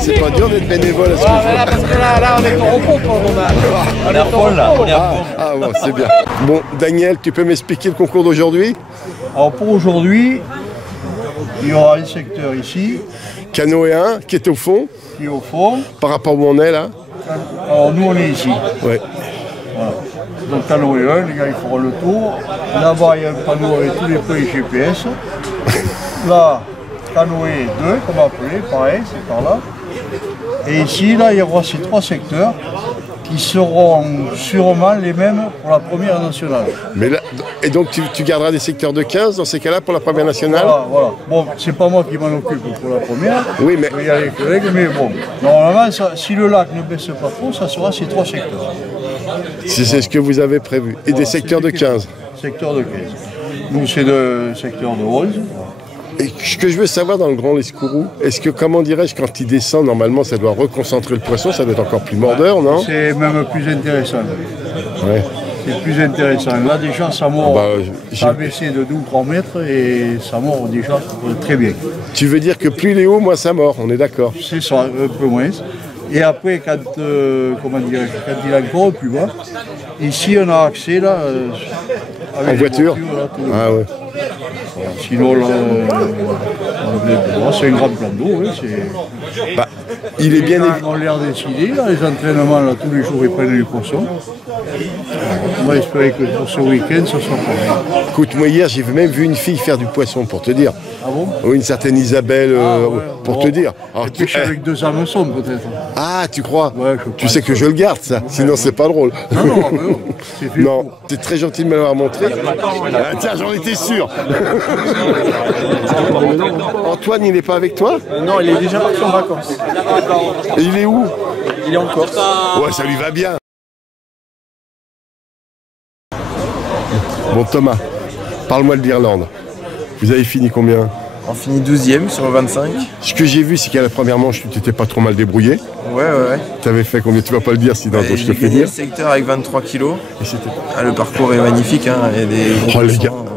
C'est pas dur d'être bénévole à ce Voilà, parce que là, on est au repos, on est à fond là. Ah bon, c'est bien. Bon, Daniel, tu peux m'expliquer le concours d'aujourd'hui? Alors pour aujourd'hui, il y aura un secteur ici, Canoë 1, qui est au fond, qui est au fond. par rapport où on est là. Alors nous on est ici. Ouais. Voilà. Donc canoë 1, les gars ils feront le tour. Là-bas il y a un panneau avec tous les points GPS. Là, canoë 2, comme appelé, pareil, c'est par là. Et ici, là, il y aura ces trois secteurs qui seront sûrement les mêmes pour la première nationale. Mais là, et donc tu garderas des secteurs de 15 dans ces cas-là pour la première nationale? Voilà. Bon, c'est pas moi qui m'en occupe pour la première. Oui, mais... Il y a les collègues, mais bon. Normalement, si le lac ne baisse pas trop, ça sera ces trois secteurs. Si c'est ce que vous avez prévu. Et voilà, des secteurs de 15? Secteurs de 15. Nous, c'est le secteur de 11. Et ce que je veux savoir dans le Grand Lescourou, est-ce que, comment dirais-je, quand il descend, normalement, ça doit reconcentrer le poisson, ça doit être encore plus mordeur, non? C'est même plus intéressant. Ouais. C'est plus intéressant. Là, déjà, ça mord, ça a baissé de 2 ou 3 mètres et ça mord déjà très bien. Tu veux dire que plus il est haut, moins ça mord, on est d'accord? C'est ça, un peu moins. Et après, quand il est encore plus bas, ici, on a accès, là, avec en voiture là, ah ouais. Sinon, là, c'est un grand plan d'eau. Bah, il est bien. Ils ont l'air décidés, là, les entraînements, là, tous les jours, ils prennent du poisson. On va espérer que pour ce week-end, ça sera pareil. Écoute, moi, hier, j'ai même vu une fille faire du poisson, pour te dire. Ah bon? Oui, une certaine Isabelle, pour te dire. Alors, tu pêches avec 2 hameçons, peut-être. Ah, tu crois? Ouais, tu sais que je le garde, ça. Sinon, c'est pas drôle. Non, non, c'est très gentil de me l'avoir montré. Ah, tiens, j'en étais sûr. Antoine, il n'est pas avec toi? Non, il est déjà parti en vacances. Et il est où? Il est en Corse. Ouais, ça lui va bien. Bon, Thomas, parle-moi de l'Irlande. Vous avez fini combien? On finit 12e sur 25. Ce que j'ai vu, c'est qu'à la première manche, tu t'étais pas trop mal débrouillé. Ouais. Tu avais fait combien? Tu vas pas le dire, sinon je te fais dire. Le secteur avec 23 kilos. Le parcours est magnifique, hein. Il y a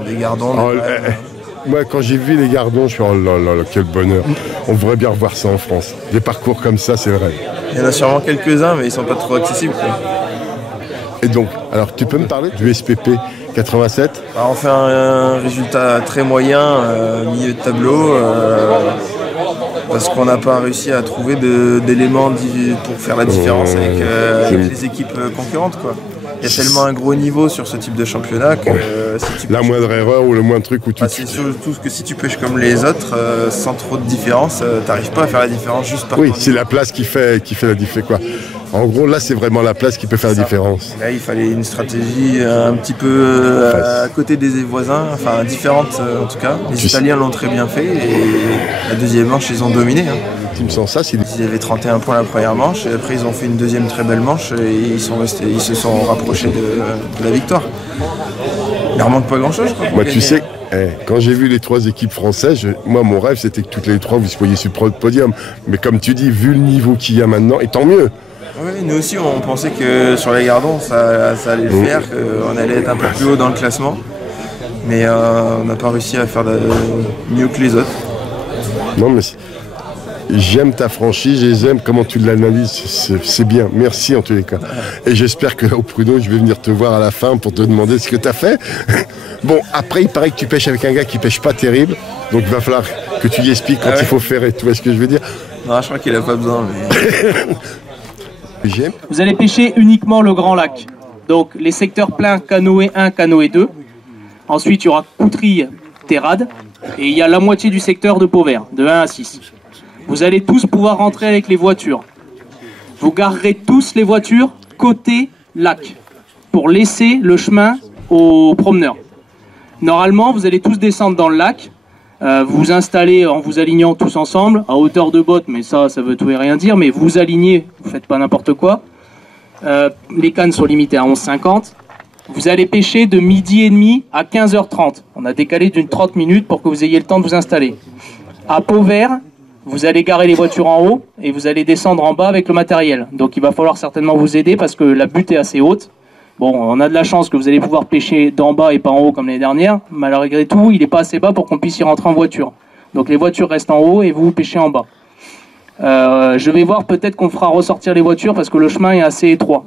des gardons. Moi, quand j'ai vu les gardons, je suis oh là, quel bonheur. On devrait bien revoir ça en France. Des parcours comme ça, c'est vrai. Il y en a sûrement quelques-uns, mais ils sont pas trop accessibles, quoi. Et donc, alors tu peux me parler du SPP 87? Alors, on fait un résultat très moyen, milieu de tableau, parce qu'on n'a pas réussi à trouver d'éléments pour faire la différence avec les équipes concurrentes, quoi. Il y a tellement un gros niveau sur ce type de championnat que si la moindre erreur ou le moindre truc où tu... c'est surtout que si tu pêches comme les autres, sans trop de différence, t'arrives pas à faire la différence juste par... Oui, c'est la place qui fait la différence, quoi. En gros, là, c'est vraiment la place qui peut faire la différence. Là, il fallait une stratégie un petit peu à côté des voisins, enfin différente en tout cas. Les Italiens l'ont très bien fait et la deuxième manche, ils ont dominé. Hein. Tu me sens ça, ils avaient 31 points la première manche et après ils ont fait une deuxième très belle manche et ils se sont rapprochés de la victoire. Il ne remanque pas grand chose, je crois. Moi, tu sais, quand j'ai vu les 3 équipes françaises, moi mon rêve c'était que toutes les 3 vous soyez sur le podium. Mais comme tu dis, vu le niveau qu'il y a maintenant, et tant mieux. Oui, nous aussi on pensait que sur les gardons ça allait le faire, qu'on allait être un peu plus haut dans le classement. Mais on n'a pas réussi à faire mieux que les autres. Non mais j'aime ta franchise, je les aime, comment tu l'analyses, c'est bien, merci en tous les cas. Et j'espère que là au Pruneau, je vais venir te voir à la fin pour te demander ce que tu as fait. Bon, après il paraît que tu pêches avec un gars qui pêche pas terrible, donc il va falloir que tu lui expliques quand il faut faire et tu vois ce que je veux dire. Non, je crois qu'il a pas besoin. Mais... Vous allez pêcher uniquement le Grand Lac. Donc les secteurs pleins, canoë 1, canoë 2. Ensuite, il y aura Coutry, Terrade. Et il y a la moitié du secteur de Pauvert, de 1 à 6. Vous allez tous pouvoir rentrer avec les voitures. Vous garerez tous les voitures côté lac pour laisser le chemin aux promeneurs. Normalement, vous allez tous descendre dans le lac. Vous vous installez en vous alignant tous ensemble, à hauteur de botte, mais ça veut tout et rien dire, mais vous alignez, vous faites pas n'importe quoi. Les cannes sont limitées à 11,50. Vous allez pêcher de 12h30 à 15h30. On a décalé d'une 30 minutes pour que vous ayez le temps de vous installer. À Pauvert, vous allez garer les voitures en haut et vous allez descendre en bas avec le matériel. Donc il va falloir certainement vous aider parce que la butte est assez haute. Bon, on a de la chance que vous allez pouvoir pêcher d'en bas et pas en haut comme l'année dernière. Malgré tout, il n'est pas assez bas pour qu'on puisse y rentrer en voiture. Donc les voitures restent en haut et vous pêchez en bas. Je vais voir, peut-être qu'on fera ressortir les voitures parce que le chemin est assez étroit.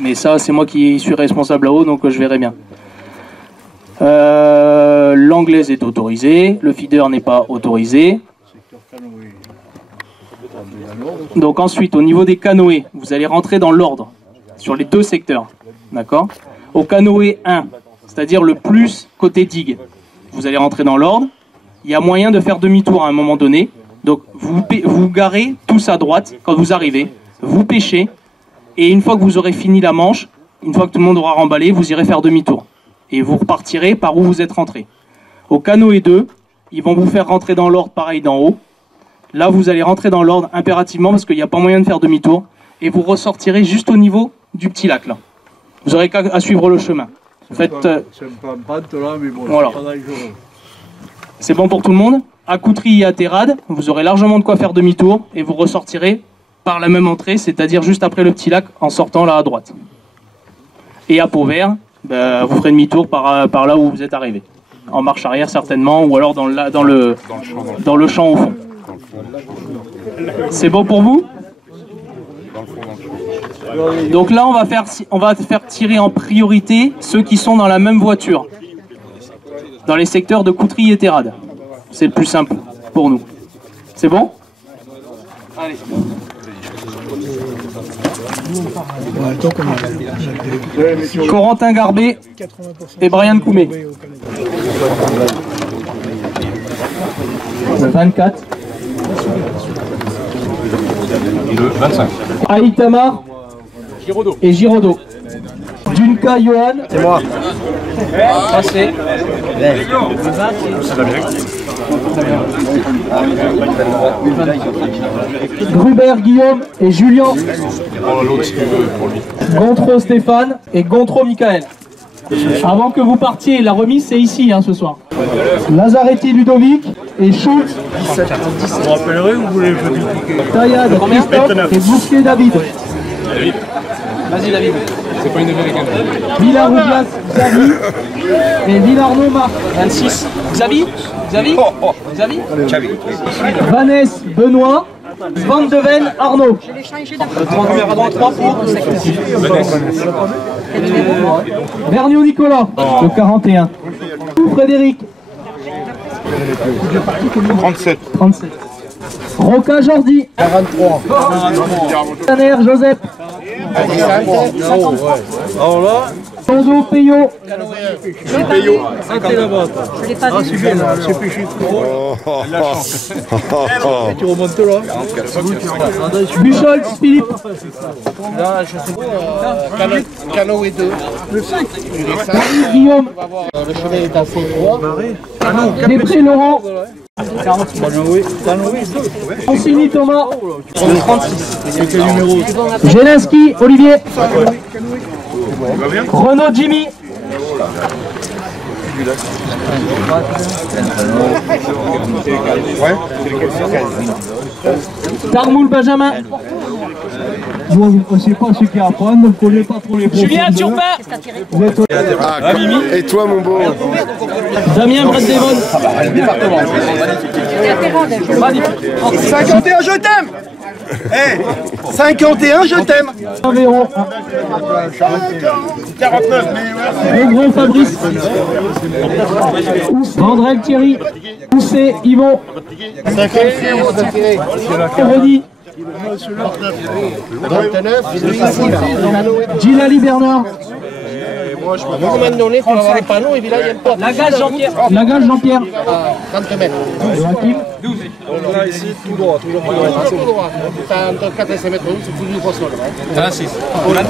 Mais ça, c'est moi qui suis responsable là-haut, donc je verrai bien. L'anglaise est autorisée, le feeder n'est pas autorisé. Donc ensuite, au niveau des canoës, vous allez rentrer dans l'ordre sur les deux secteurs. D'accord? Au canoë 1, c'est-à-dire le plus côté digue, vous allez rentrer dans l'ordre. Il y a moyen de faire demi-tour à un moment donné. Donc vous garez tous à droite quand vous arrivez, vous pêchez, et une fois que vous aurez fini la manche, une fois que tout le monde aura remballé, vous irez faire demi-tour. Et vous repartirez par où vous êtes rentré. Au canoë 2, ils vont vous faire rentrer dans l'ordre pareil d'en haut. Là, vous allez rentrer dans l'ordre impérativement parce qu'il n'y a pas moyen de faire demi-tour. Et vous ressortirez juste au niveau du petit lac, là. Vous n'aurez qu'à suivre le chemin. Faites, voilà. C'est bon pour tout le monde. À Coutry et à Terrade, vous aurez largement de quoi faire demi-tour et vous ressortirez par la même entrée, c'est-à-dire juste après le petit lac en sortant là à droite. Et à Pauvert, ben, vous ferez demi-tour par là où vous êtes arrivé. En marche arrière certainement, ou alors dans le champ au fond. C'est bon pour vous? Donc là, on va faire tirer en priorité ceux qui sont dans la même voiture, dans les secteurs de Coutry et Terrade. C'est le plus simple pour nous. C'est bon? Allez. Corentin Garbet et Brian Koumé. Le 24. Le 25. Aïtamar et Giraudot. Dunka Johan. C'est moi. Passé. Gruber Guillaume et Julien. Gontreau Stéphane et Gontreau Michael. Avant que vous partiez, la remise c'est ici ce soir. Lazaretti Ludovic et Schultz. Vous rappellerez ou vous voulez le Taillade Christophe et Bousquet David. Vas-y David. C'est pas une américaine. Villaroubias Xavi et Villarno Marc. 26. Xavi. Vanessa Benoît. Van de Ven Arnaud. 33 pour Vergniaud Nicolas. Le 41. Frédéric. 37. Roca Jordi. 43. Tanner Joseph. Alors là, Tondo Payot. c'était là-bas. Je l'ai pas vu. C'est bien là, c'est péché. Tu remontes là. Buchholz Philippe. Là, je sais pas. Canoë 2. Le 5. Guillaume. Le chemin est assez droit. Després Laurent. Consigny Thomas. Le 36. C'est quel numéro? Jelinski Olivier. Renaud Jimmy. Darmoul Benjamin. Moi, je ne connais pas ce qu'il y a à prendre, je ne connais pas trop les profondeurs. Julien Turpin. Et toi, mon beau? Damien Bredevon. 51, je t'aime. 51, je t'aime. Véron. 49, Le grand Fabrice. Vandrel Thierry. Poussé Yvon. Redi. 29. Gilali Bernard. Lagage Jean-Pierre. Lagage Jean-Pierre. 30 mètres. Joachim. 12. Là, ici, tout droit. Tout droit. Entre 4 et 5 mètres, c'est plus du poisson. 26.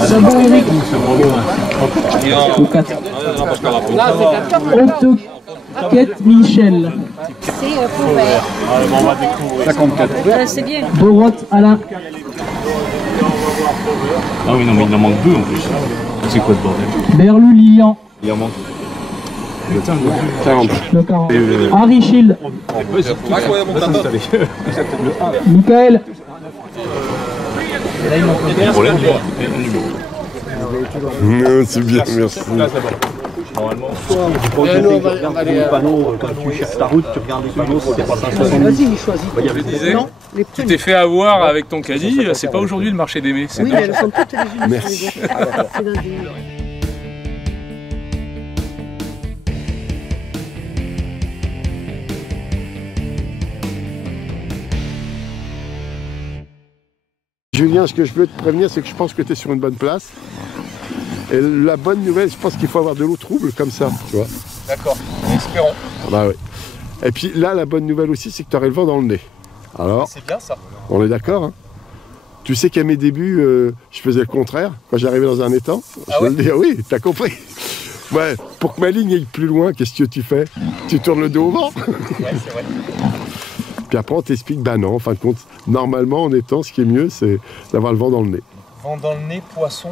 C'est bon, Eric. Ou 4. Quête Michel. C'est couvert. 54. C'est bien. Borotte Alain. Ah oui, non, mais il en manque deux en plus. C'est quoi ce bordel? Berlu Lilian. Il en manque. 40. Le 40. Harry Schild. Michael. Le problème, il y a un numéro. Non, c'est bien, merci. Normalement, Tu regardes les panneaux, quand tu cherches ta route, tu regardes les panneaux, c'était pas 570. Vas-y, choisis. Il y avait des Non, les Tu t'es fait avoir avec ton caddie, c'est pas aujourd'hui le marché des mets. Oui, mais elles sont toutes les unes. Merci. C'est dans des- Julien, ce que je veux te prévenir, c'est que je pense que tu es sur une bonne place. Et la bonne nouvelle, je pense qu'il faut avoir de l'eau trouble comme ça, tu vois. D'accord, espérons. Bah oui. Et puis là, la bonne nouvelle aussi, c'est que tu aurais le vent dans le nez. Alors, C'est bien ça. on est d'accord, hein? Tu sais qu'à mes débuts, je faisais le contraire. Quand j'arrivais dans un étang, je peux le dire, oui, t'as compris. Ouais, pour que ma ligne aille plus loin, qu'est-ce que tu fais? Tu tournes le dos au vent. Ouais, c'est vrai. Puis après, on t'explique, bah non, en fin de compte, normalement, en étang, ce qui est mieux, c'est d'avoir le vent dans le nez. Vent dans le nez, poisson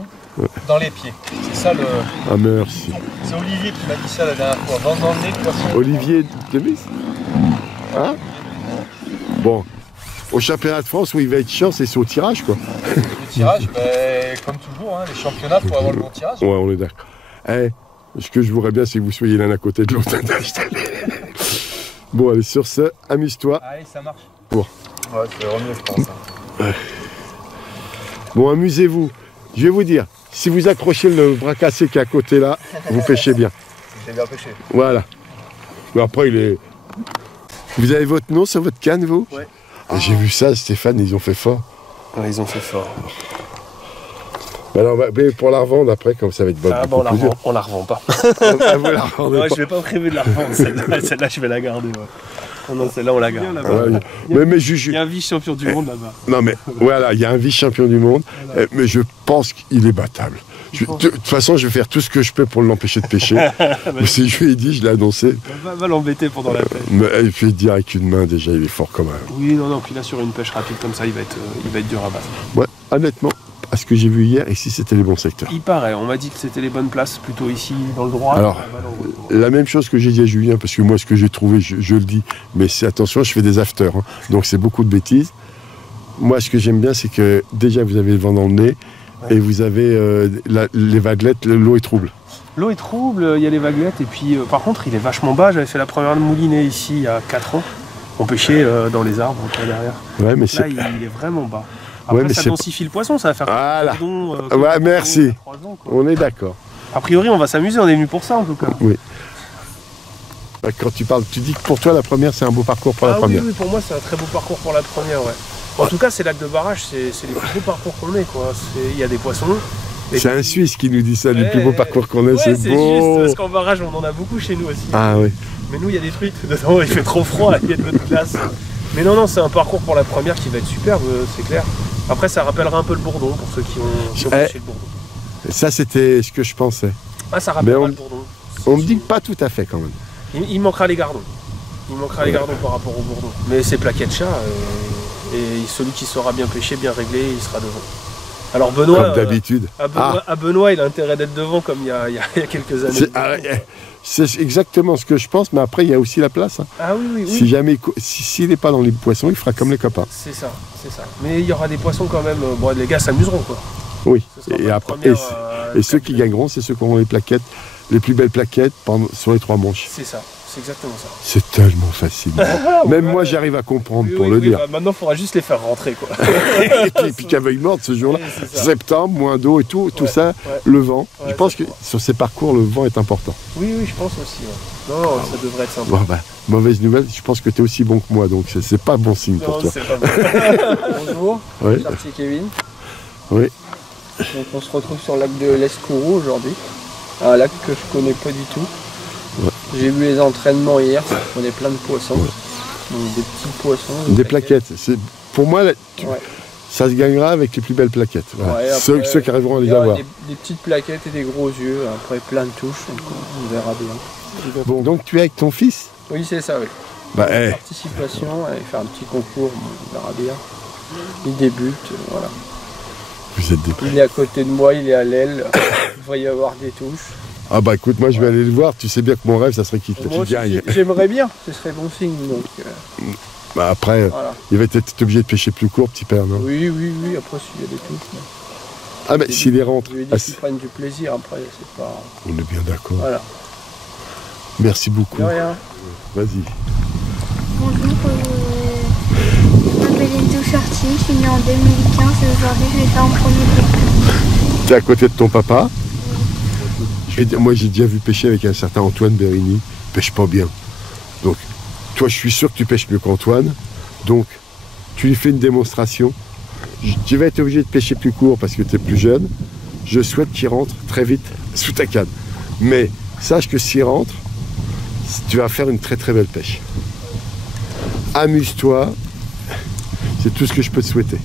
dans les pieds. C'est ça le. Ah, merci. C'est Olivier qui m'a dit ça la dernière fois. Vent dans le nez, poisson. Olivier Demis. Hein? Bon, au championnat de France, où il va être chiant, c'est au tirage, quoi. Le tirage, ben, comme toujours, hein, les championnats, il faut avoir le bon tirage. Ouais, on est d'accord. Eh, ce que je voudrais bien, c'est que vous soyez l'un à côté de l'autre. Bon, allez, sur ce, amuse-toi. Allez, ça marche. Bon. Ouais, c'est mieux, je pense. Hein. Bon, amusez-vous. Je vais vous dire, si vous accrochez le bras cassé qui est à côté là, vous pêchez bien. J'ai bien pêché. Voilà. Mais après, il est... Vous avez votre nom sur votre canne, vous? Ouais. J'ai vu ça, Stéphane, ils ont fait fort. Ouais, ils ont fait fort. Mais alors, mais pour la revendre après, comme ça va être bon. Ah bon, on la revend pas. Ah, vous la revendez Ouais, pas. je vais pas prévu de la revendre, celle-là je vais la garder. Ouais. Non, celle-là on la garde. Ouais, mais Il y a un vice-champion du monde là-bas. Non mais voilà, il y a un vice-champion du monde, mais je pense qu'il est battable. De toute façon, je vais faire tout ce que je peux pour l'empêcher de pêcher. Mais si je lui ai dit, je l'ai annoncé. Va l'embêter pendant la pêche. Mais il fait dire avec une main déjà, il est fort quand même. Oui, non, puis là sur une pêche rapide comme ça, il va être dur à battre. Ouais, honnêtement, à ce que j'ai vu hier, ici c'était les bons secteurs. Il paraît, on m'a dit que c'était les bonnes places, plutôt ici dans le droit. Alors, la même chose que j'ai dit à Julien, parce que moi ce que j'ai trouvé, je le dis, mais c'est attention, je fais des afters, hein, donc c'est beaucoup de bêtises. Moi ce que j'aime bien, c'est que déjà vous avez le vent dans le nez, et vous avez les vaguelettes, l'eau est trouble. L'eau est trouble, il y a les vaguelettes, et puis par contre il est vachement bas. J'avais fait la première moulinée ici il y a 4 ans. On pêchait dans les arbres derrière. Ouais, mais là il est vraiment bas. Après, mais ça densifie le poisson, ça va faire voilà. cordon, Ouais, merci. 3 ans, quoi. On est d'accord. A priori, on va s'amuser, on est venu pour ça en tout cas. Oui. Quand tu parles, tu dis que pour toi la première c'est un beau parcours pour la première. Oui, pour moi c'est un très beau parcours pour la première, ouais. En tout cas, c'est lac de barrage, c'est les plus beaux parcours qu'on ait, quoi. Il y a des poissons. C'est un Suisse qui nous dit ça, les plus beaux parcours qu'on ait, c'est beau. Juste, parce qu'en barrage, on en a beaucoup chez nous aussi. Ah oui. Mais nous, il y a des trucs dedans, il fait trop froid, il y a de l'eau de glace. Mais non, c'est un parcours pour la première qui va être superbe, c'est clair. Après, ça rappellera un peu le Bourdon, pour ceux qui ont pêché le Bourdon. Ça, c'était ce que je pensais. Ah, ça rappellera le Bourdon. On me dit que pas tout à fait, quand même. Il manquera les gardons. Il manquera les gardons par rapport au Bourdon. Mais c'est plaquettes chat, et celui qui saura bien pêcher, bien réglé, il sera devant. Alors Benoît, comme d'habitude. À Benoît, il a intérêt d'être devant comme il y a quelques années. C'est exactement ce que je pense, mais après il y a aussi la place. Hein. Ah oui. Si jamais, s'il n'est pas dans les poissons, il fera comme les copains. C'est ça. Mais il y aura des poissons quand même. Bon, les gars s'amuseront quoi. Oui. Et ceux qui gagneront, c'est ceux qui auront les plaquettes, les plus belles plaquettes sur les 3 manches. C'est ça. C'est exactement ça. C'est tellement facile. Même moi, j'arrive à comprendre pour le dire. Bah, maintenant, il faudra juste les faire rentrer, quoi. et puis qu'à veuille morte ce jour-là, septembre, moins d'eau et tout ça, le vent. Je pense que sur ces parcours, le vent est important. Oui, je pense aussi. Ouais. Non, ça devrait être sympa. Bon, mauvaise nouvelle, je pense que tu es aussi bon que moi, donc c'est pas bon signe pour toi. C'est pas bon. Bonjour, oui. Chartier Kevin. Oui. Donc on se retrouve sur le lac de l'Escourou aujourd'hui. Un lac que je connais pas du tout. Ouais. J'ai vu les entraînements hier, on est plein de poissons. Ouais. Donc des petits poissons. Des plaquettes. Pour moi, ça se gagnera avec les plus belles plaquettes. Voilà. Ouais, après, ceux qui arriveront à les avoir. Des petites plaquettes et des gros yeux, après plein de touches, donc on verra bien. Bon, donc tu es avec ton fils? Oui, c'est ça, oui. Participation, aller faire un petit concours, on verra bien. Il débute, voilà. Vous êtes des... Il est à côté de moi, il est à l'aile, il va y avoir des touches. Ah bah écoute, moi je vais aller le voir, tu sais bien que mon rêve ça serait qu'il gagne. J'aimerais bien, ce serait bon signe donc. Bah après, voilà. Il va être obligé de pêcher plus court, petit père, non? Oui, après s'il y a des touches. Ah mais s'il les rentre. Je lui ai dit qu'ils prennent du plaisir, après c'est pas... On est bien d'accord. Voilà. Merci beaucoup. Vas-y. Bonjour, je m'appelle Enzo Chartier, je suis né en 2015 et aujourd'hui je vais faire mon premier pêche. T'es à côté de ton papa? Moi j'ai déjà vu pêcher avec un certain Antoine Bérini, il pêche pas bien. Donc toi je suis sûr que tu pêches mieux qu'Antoine, donc tu lui fais une démonstration. Tu vas être obligé de pêcher plus court parce que tu es plus jeune. Je souhaite qu'il rentre très vite sous ta canne. Mais sache que s'il rentre, tu vas faire une très très belle pêche. Amuse-toi, c'est tout ce que je peux te souhaiter.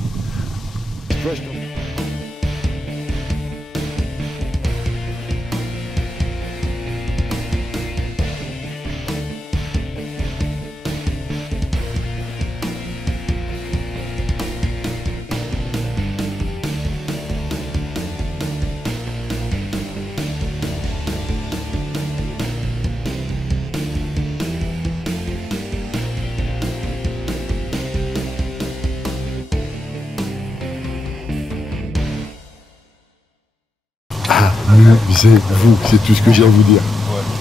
Vous, c'est tout ce que j'ai à vous dire.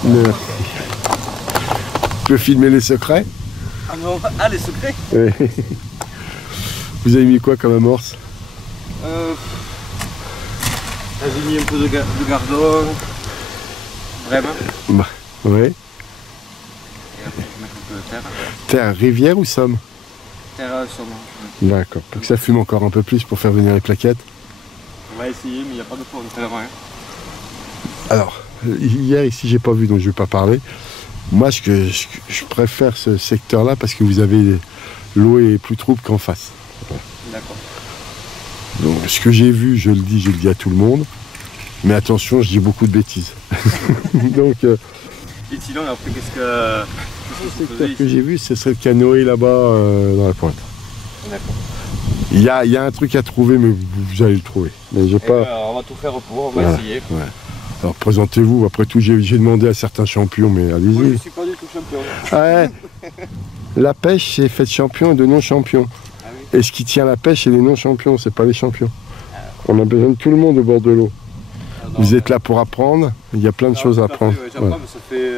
Merci. Tu peux filmer les secrets? Ah non, ah les secrets? Oui. Vous avez mis quoi comme amorce? J'ai mis un peu de gardon. Vraiment? Bah, ouais. Et après, je vais mettre un peu de terre. Terre, rivière ou somme? Terre somme. D'accord. Pour que ça fume encore un peu plus pour faire venir les plaquettes. On va essayer, mais il n'y a pas de pomme. Alors, hier ici j'ai pas vu donc je vais pas parler. Moi je préfère ce secteur là parce que vous avez l'eau est plus trouble qu'en face. D'accord. Donc ce que j'ai vu, je le dis à tout le monde. Mais attention, je dis beaucoup de bêtises. Donc et sinon après qu'est-ce que le secteur que j'ai vu, ce serait le canoë là-bas dans la pointe. D'accord. Il y a un truc à trouver, mais vous allez le trouver. Mais j'ai pas. On va tout faire pour, on va essayer. Ouais. Alors présentez-vous, après tout j'ai demandé à certains champions, mais allez-y. Moi je suis pas du tout champion. Ouais. La pêche c'est fait de champions et de non-champions. Ah oui. Et ce qui tient la pêche c'est les non-champions, c'est pas les champions. On a besoin de tout le monde au bord de l'eau. Vous êtes là pour apprendre, il y a plein de choses à apprendre. J'apprends, mais ça fait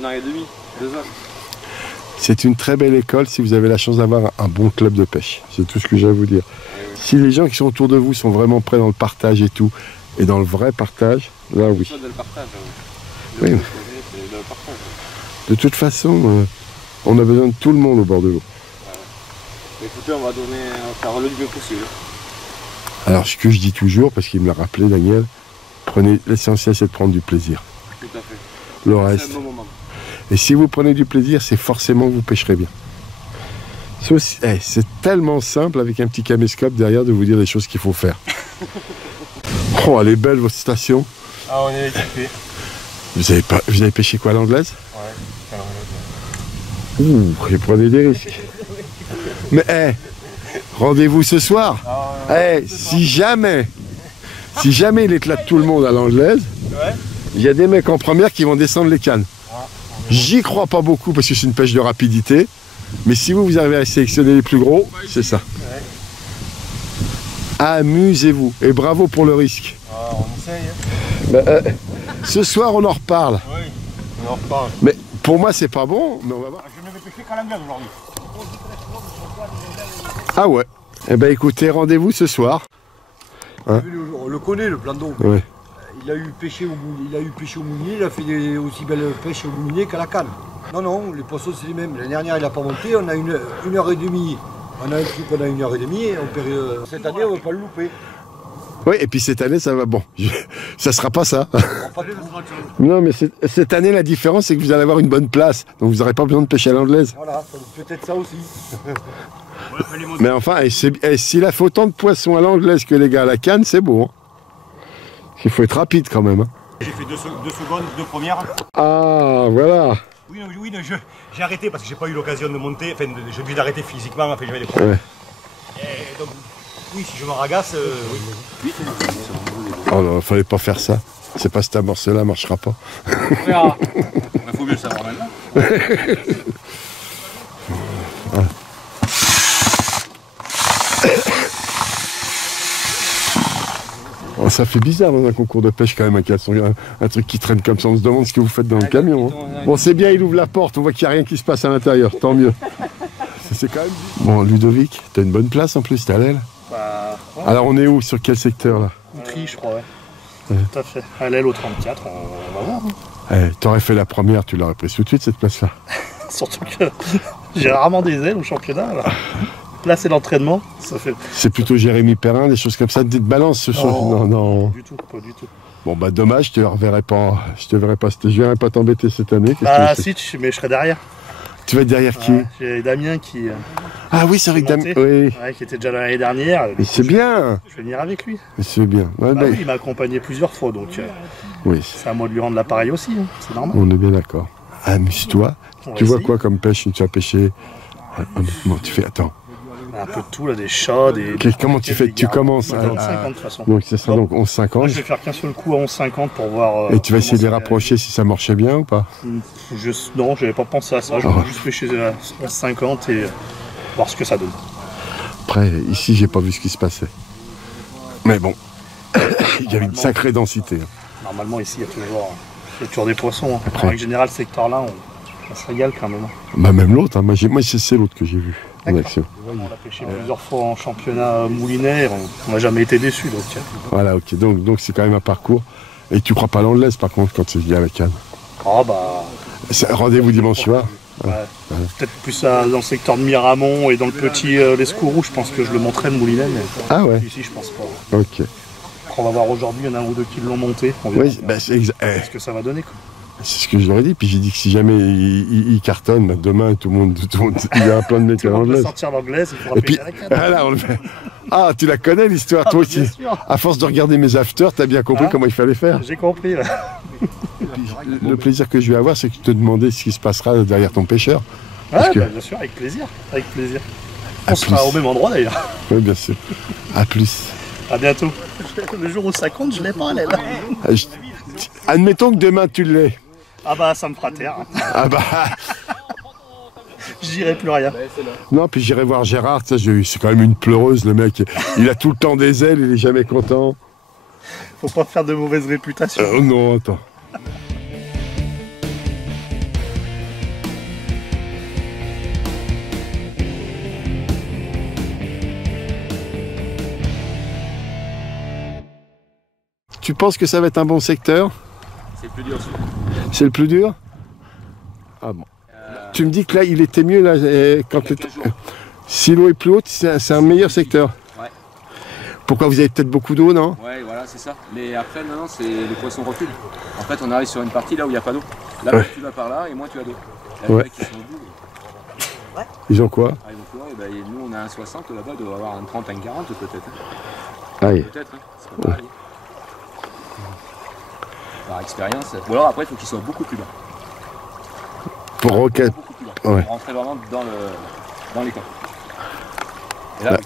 1 an et demi, 2 ans. C'est une très belle école si vous avez la chance d'avoir un bon club de pêche. C'est tout ce que j'ai à vous dire. Oui. Si les gens qui sont autour de vous sont vraiment prêts dans le partage et tout, et dans le vrai partage, là oui. Le partage, oui. Le partage. De toute façon, on a besoin de tout le monde au bord de l'eau. Ouais. Écoutez, on va faire le mieux possible. Alors ce que je dis toujours, parce qu'il me l'a rappelé Daniel, l'essentiel c'est de prendre du plaisir. Tout à fait. Le reste. C'est un bon moment. Et si vous prenez du plaisir, c'est forcément que vous pêcherez bien. C'est tellement simple avec un petit caméscope derrière de vous dire les choses qu'il faut faire. Oh, elle est belle votre station. Ah, on est équipés. Vous avez pêché quoi à l'anglaise? Ouais, à l'anglaise. Ouh, et prenez des risques. Mais rendez-vous ce soir. Si jamais il éclate tout le monde à l'anglaise, il y a des mecs en première qui vont descendre les cannes. J'y crois pas beaucoup parce que c'est une pêche de rapidité. Mais si vous arrivez à sélectionner les plus gros, c'est ça. Amusez-vous et bravo pour le risque. On essaye. Ce soir on en reparle. Oui, on en reparle. Mais pour moi c'est pas bon, mais on va voir. Je ne vais pêcher qu'à l'anglaise aujourd'hui. Ah ouais. Eh ben écoutez, rendez-vous ce soir. Hein? On le connaît le plan d'eau. Ouais. Il a eu pêché au moulinier, il a fait aussi belles pêches au moulinier qu'à la canne. Non, les poissons c'est les mêmes. L'année dernière il n'a pas monté, on a une heure et demie. On a un truc, on a 1h30 et cette année on ne va pas le louper. Oui, et puis cette année ça va, bon, ça sera pas ça. Non mais cette année la différence c'est que vous allez avoir une bonne place, donc vous n'aurez pas besoin de pêcher à l'anglaise. Voilà, peut-être ça aussi. Mais enfin, s'il a fait autant de poissons à l'anglaise que les gars à la canne, c'est beau. Hein. Il faut être rapide quand même. Hein. J'ai fait 2 secondes, 2 premières. Ah, voilà. Oui, j'ai arrêté parce que j'ai pas eu l'occasion de monter. Enfin, j'ai dû d'arrêter physiquement. Enfin, j'avais des problèmes. Ouais. Et donc, oui, si je me ragasse, oui. Oh non, fallait pas faire ça. C'est pas cette amorce-là, marchera pas. Il faut mieux le savoir maintenant. Ah. Ça fait bizarre dans un concours de pêche quand même, un truc qui traîne comme ça, on se demande ce que vous faites dans le camion. Hein. Bon, c'est bien, il ouvre la porte, on voit qu'il n'y a rien qui se passe à l'intérieur, tant mieux. C'est quand même... Bon, Ludovic, t'as une bonne place en plus, t'es à l'aile. Bah, ouais. Alors on est où, sur quel secteur là? Coutry, je crois, ouais. Tout à fait. À l'aile au 34, on va voir. Hein. T'aurais fait la première, tu l'aurais pris tout de suite cette place-là. Surtout que j'ai rarement des ailes au championnat. Alors. Là, c'est l'entraînement. Fait... C'est plutôt Jérémy Perrin, des choses comme ça, des balances ce soir. Non. Pas du tout, pas du tout. Bon bah dommage, je te verrai pas, je verrai pas t'embêter cette année. Ah si, mais je serai derrière. Tu vas être derrière qui? J'ai Damien qui... Ah oui, c'est avec Damien, oui. Ouais, qui était déjà l'année dernière. Mais c'est bien. Je vais venir avec lui. C'est bien. Ouais, oui, il m'a accompagné plusieurs fois, donc oui. C'est à moi de lui rendre l'appareil aussi, hein. C'est normal. On est bien d'accord. Amuse-toi. Tu vois quoi comme pêche? Tu as pêché... Bon, tu fais... Attends. Un peu de tout, là, des chats, des... Comment tu fais? Tu commences à 11,50 de toute façon. Donc c'est ça, donc 11,50. Moi, je vais faire qu'un seul coup à 11,50 pour voir... Et tu vas essayer de les rapprocher si ça marchait bien ou pas? Non, j'avais pas pensé à ça. Je vais juste pêcher à 11,50 et voir ce que ça donne. Après, ici, j'ai pas vu ce qui se passait. Mais bon, il y avait une sacrée densité. Normalement, ici, il y a toujours des poissons. Hein. En règle générale, ce secteur-là, on se régale quand même. Bah, même l'autre, hein. Moi, c'est l'autre que j'ai vu. En action. On a pêché plusieurs fois en championnat moulinet, on n'a jamais été déçus. Voilà, ok, donc c'est quand même un parcours. Et tu crois pas l'anglaise par contre quand c'est lié à la canne? Ah bah... Rendez-vous dimanche soir. Ouais. Peut-être plus dans le secteur de Miramont et dans le petit l'Escourou, je pense que je le montrerai le moulinet. Mais ah ouais. Ici, je pense pas. Ok. Après, on va voir aujourd'hui, il y en a un ou deux qui l'ont monté. On verra ce que ça va donner. C'est ce que je leur ai dit, puis j'ai dit que si jamais il cartonne, bah demain tout le monde il y aura plein de mecs à l'anglaise. On peut sortir l'anglaise, il faudra pêcher à la canne. Voilà, on le fait. Ah, tu la connais l'histoire, toi aussi. À force de regarder mes afters, t'as bien compris comment il fallait faire. J'ai compris. Là. Le plaisir que je vais avoir, c'est que je te demandais ce qui se passera derrière ton pêcheur. Ouais, bien sûr, avec plaisir. Avec plaisir. On sera au même endroit d'ailleurs. Oui, bien sûr. À plus. À bientôt. Le jour où ça compte, je l'ai pas, elle est là. Admettons que demain tu l'aies. Ah bah ça me fera taire. Ah bah... Je dirai plus rien. Non, puis j'irai voir Gérard, c'est quand même une pleureuse le mec. Il a tout le temps des ailes, il est jamais content. Faut pas faire de mauvaise réputation. Non, attends. Tu penses que ça va être un bon secteur? C'est le plus dur. C'est le plus dur? Ah bon. Tu me dis que là, il était mieux là, quand si l'eau est plus haute, c'est un meilleur secteur. Ouais. Pourquoi vous avez peut-être beaucoup d'eau, non? Ouais, voilà, c'est ça. Mais après, non, c'est les poissons reculent. En fait, on arrive sur une partie là où il n'y a pas d'eau. Là, plus tu vas par là, et moins tu as d'eau. Ouais. Ils ont quoi? Ah, ils vont courir, et ben, nous, on a un 60 là-bas, il doit avoir un 30, un 40 peut-être. Hein. Aïe. Peut-être, hein. C'est pas pareil. Par expérience. Ou alors après, il faut qu'il soit beaucoup plus bas. Pour roquette. Ouais. Pour rentrer vraiment dans les camps. Et là, bah, de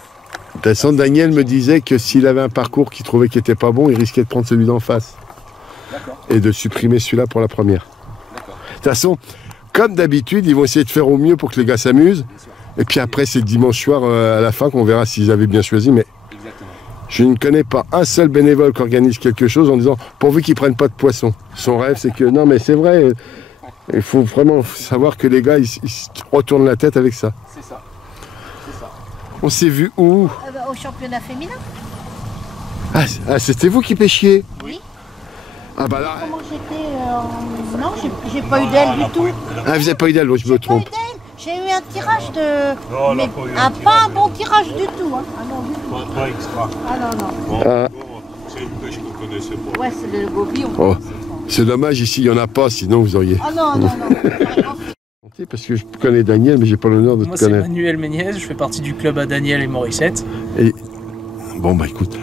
toute façon, Daniel me disait que s'il avait un parcours qu'il trouvait qui n'était pas bon, il risquait de prendre celui d'en face. Et de supprimer celui-là pour la première. De toute façon, comme d'habitude, ils vont essayer de faire au mieux pour que les gars s'amusent. Et puis après, c'est dimanche soir à la fin qu'on verra s'ils avaient bien choisi. Mais je ne connais pas un seul bénévole qui organise quelque chose en disant pourvu qu'ils ne prennent pas de poisson. Son rêve, c'est que non, mais c'est vrai. Il faut vraiment savoir que les gars, ils retournent la tête avec ça. C'est ça. On s'est vu où? Au championnat féminin. Ah, c'était vous qui pêchiez? Oui. Ah bah là... Comment j'étais Non, j'ai pas eu d'aile du tout. Ah, vous n'avez pas eu d'aile, je me trompe. J'ai eu un tirage de... Non, mais pas un bon tirage du tout. Hein. Ah non, du tout. Pas extra. Ah non, non. Bon, c'est une pêche qu'on connaissait pas. Ouais, c'est le gobi. C'est dommage, ici, il n'y en a pas, sinon vous auriez... Ah non, non, non. Parce que je connais Daniel, mais j'ai pas l'honneur de te connaître. Moi, c'est Manuel Méniez, je fais partie du club à Daniel et Morissette. Et bon, bah écoute,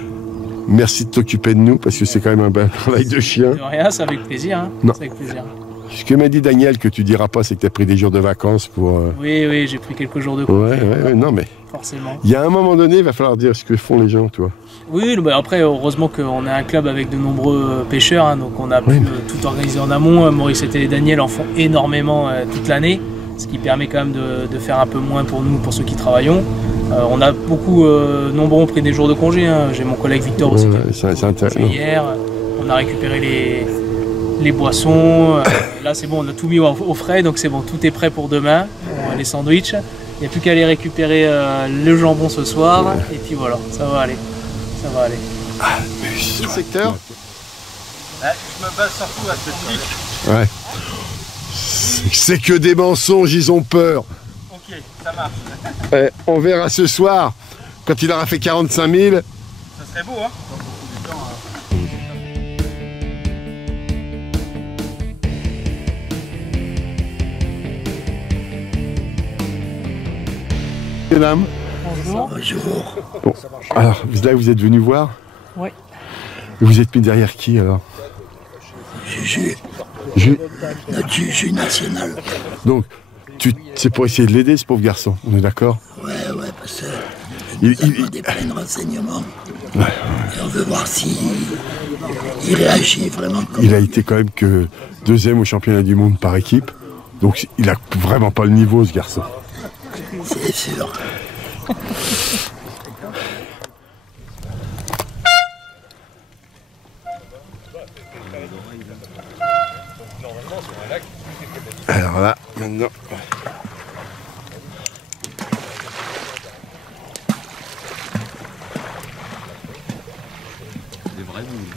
merci de t'occuper de nous, parce que c'est quand même un bel travail de chien. De rien, c'est avec plaisir. Hein. Non. C'est avec plaisir. Ce que m'a dit Daniel, que tu diras pas, c'est que tu as pris des jours de vacances pour... Oui, j'ai pris quelques jours de congé. Ouais, non, mais... Forcément. Il y a un moment donné, il va falloir dire ce que font les gens, toi. Oui, bah après, heureusement qu'on a un club avec de nombreux pêcheurs, hein, donc on a pu tout organiser en amont. Morissette et Daniel en font énormément toute l'année, ce qui permet quand même de faire un peu moins pour nous, pour ceux qui travaillons. On a beaucoup, nombreux ont pris des jours de congé. Hein. J'ai mon collègue Victor aussi. C'est intéressant. Hier, on a récupéré les boissons. Là, c'est bon, on a tout mis au frais, donc c'est bon, tout est prêt pour demain. Les sandwichs. Il n'y a plus qu'à aller récupérer le jambon ce soir. Et puis voilà, ça va aller. Ça va aller. Ah, le secteur. Je me base surtout à cette pique. Ouais. C'est que des mensonges, ils ont peur. Ok, ça marche. On verra ce soir, quand il aura fait 45 000. Ça serait beau, hein? Mesdames. Bonjour. Bonjour. Bon, alors, là, vous êtes venu voir? Oui. Vous êtes mis derrière qui, alors? Juju. Notre juge national. Donc, c'est pour essayer de l'aider, ce pauvre garçon, on est d'accord? Ouais, parce que nous avons des pleins de renseignements. Ouais. Et on veut voir s'il réagit vraiment comme... Il a été quand même que 2e au championnat du monde par équipe, donc il a vraiment pas le niveau, ce garçon. C'est sûr. Alors là, maintenant... Des vrais boules.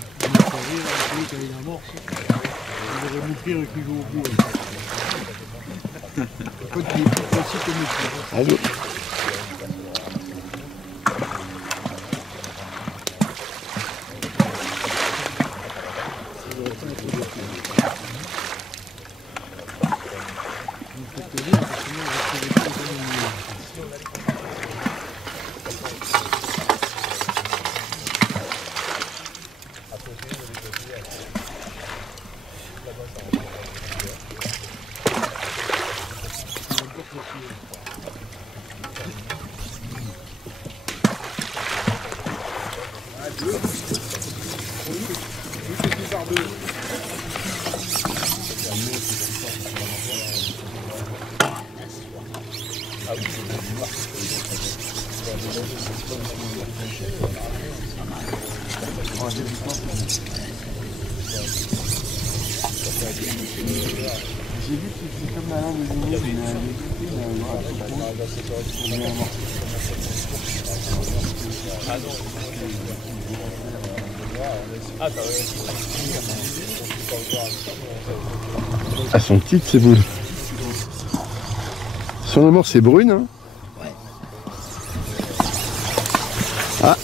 Allô. J'ai vu que c'est comme la langue de Dieu, Ah, son titre, c'est Boule. Son amour, c'est Brune, hein? Ouais. Ah.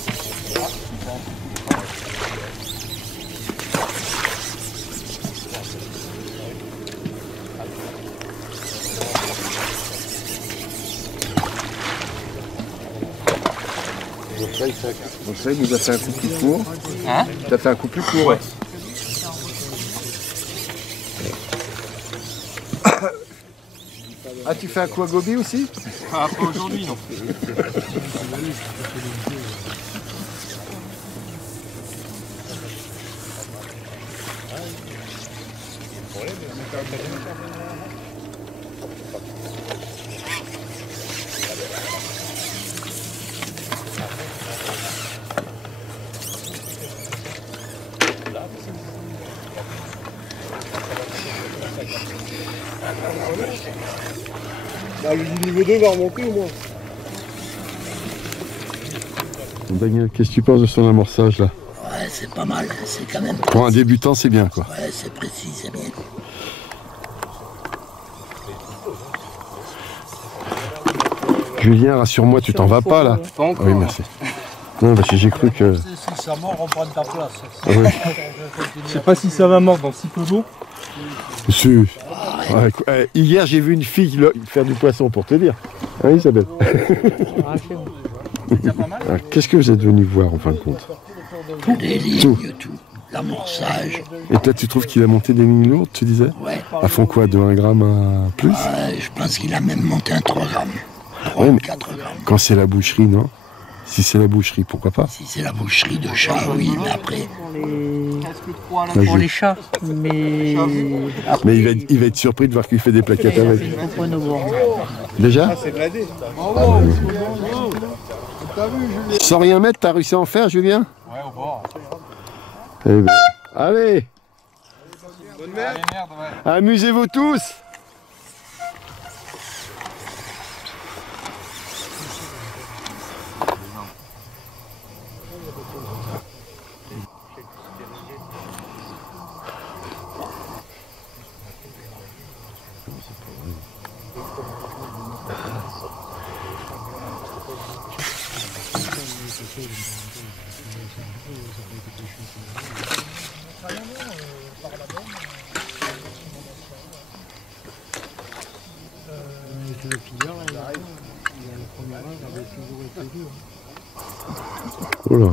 Donc ça, il nous a fait un coup plus court. Hein? Tu as fait un coup plus court. Ouais. Ah, tu fais un coup à gobi aussi? Ah, pas aujourd'hui, non. Bah, le niveau 2 va remonter au moins. Daniel, qu'est-ce que tu penses de son amorçage là? Ouais, c'est pas mal, c'est quand même... Pour un débutant, c'est bien quoi. Ouais, c'est précis, c'est bien. Julien, rassure-moi, tu t'en vas pas là? Pas encore. Oui, merci. Non, parce que j'ai cru que... Si ça mord, on prend ta place. Ah oui. Je sais pas si ça va mordre dans si peu d'eau. Ouais, hier, j'ai vu une fille faire du poisson, pour te dire. Hein, Isabelle? Qu'est-ce que vous êtes venu voir en fin de compte? Les lignes, tout. L'amorçage. Et toi, tu trouves qu'il a monté des lignes lourdes, tu disais? Ouais. À fond quoi, de 1 gramme à plus? Je pense qu'il a même monté un 3 grammes. 3 Ouais, ou mais 4 grammes. quand c'est la boucherie, non? Si c'est la boucherie, pourquoi pas? Si c'est la boucherie de chat, oui, mais après... Pour les chats, mais... Mais il va être surpris de voir qu'il fait des plaquettes avec. Déjà? C'est bladé. Sans rien mettre, t'as réussi à en faire, Julien? Ouais, au bord. Eh ben, allez! Bonne merde. Amusez-vous tous! Oula.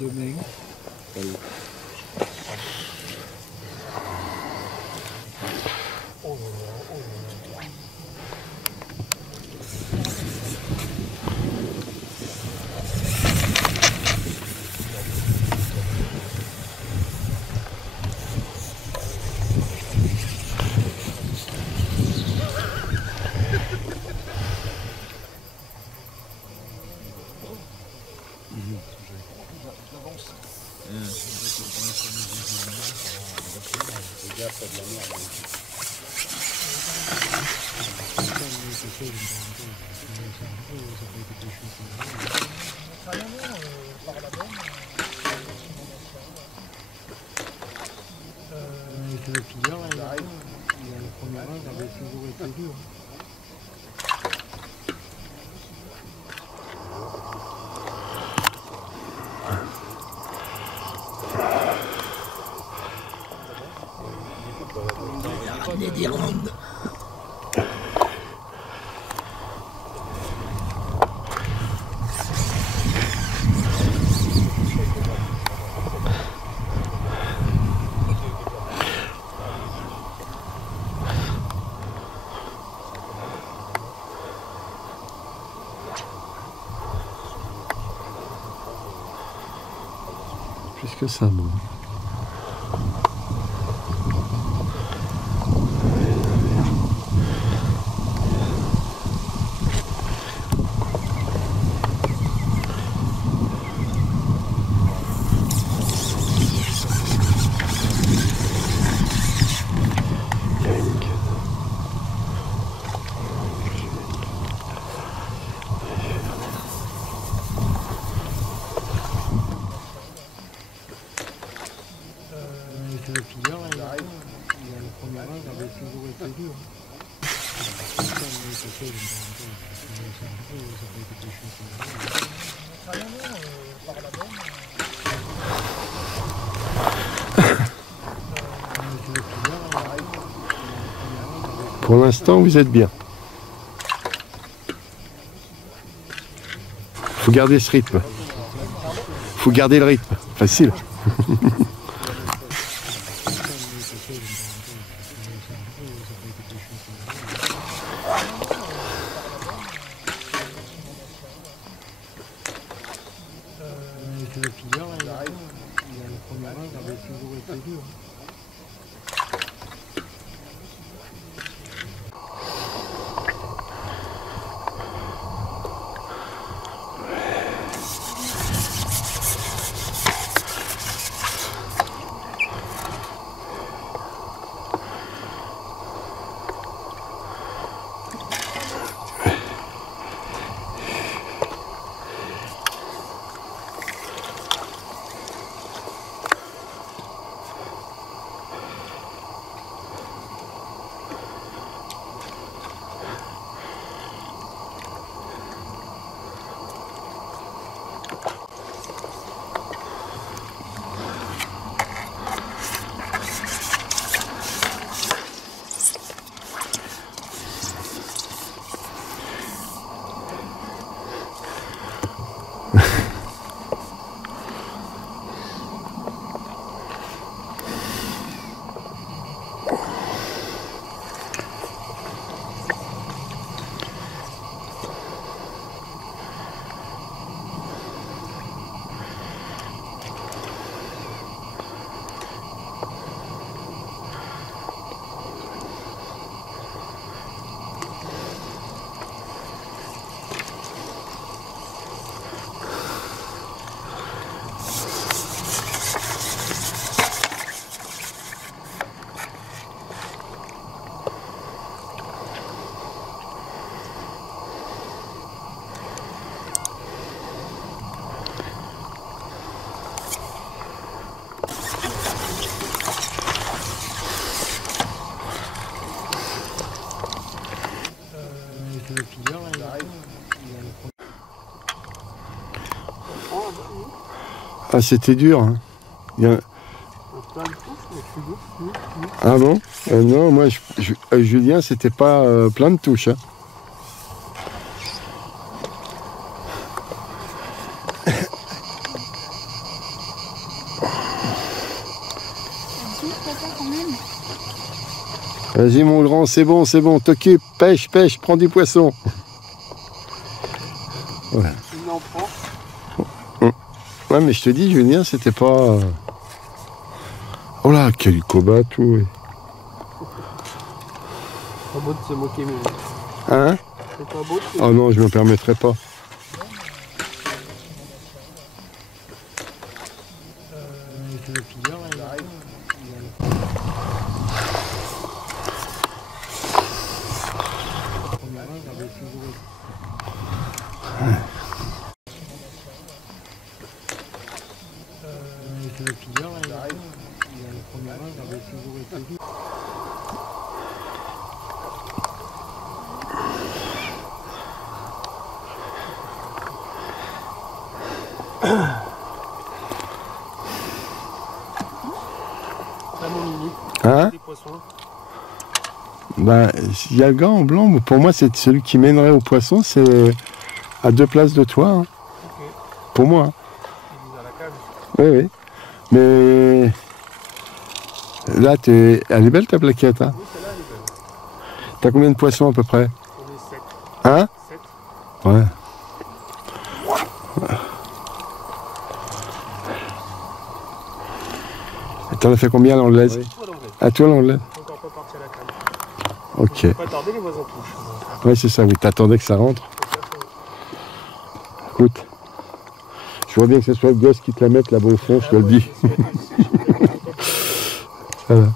Demain. Ramener d'Irlande. Plus que ça, moi. Pour l'instant, vous êtes bien. Faut garder ce rythme. Faut garder le rythme. Facile. Ah, c'était dur. Hein. Ah bon? Non, moi, Julien, c'était pas plein de touches. Hein. Vas-y mon grand, c'est bon, t'occupe, pêche, prends du poisson. Ouais. Ouais, mais je te dis, Julien, c'était pas... Oh là, quel cobat, tout. Ouais. C'est pas beau de se moquer, mais... Hein? C'est pas beau de se... Oh non, je me permettrai pas. Hein? Ben, il y a le gars en blanc, mais pour moi, c'est celui qui mènerait au poisson, c'est à 2 places de toi. Hein. Okay. Pour moi. Hein. Oui. Mais là, elle est belle ta plaquette. Hein? Oui, celle-là, elle est belle. T'as combien de poissons à peu près? On est 7. Hein? 7. Ouais. T'en as fait combien l'anglaise? Oui. À toi l'anglaise? Encore pas parti à la canne. Ok. Faut pas tarder, les voisins touchent. Ouais, c'est ça, oui. T'attendais que ça rentre. Écoute, je vois bien que ce soit le gosse qui te la mette là-bas au fond, je te le dis. Voilà.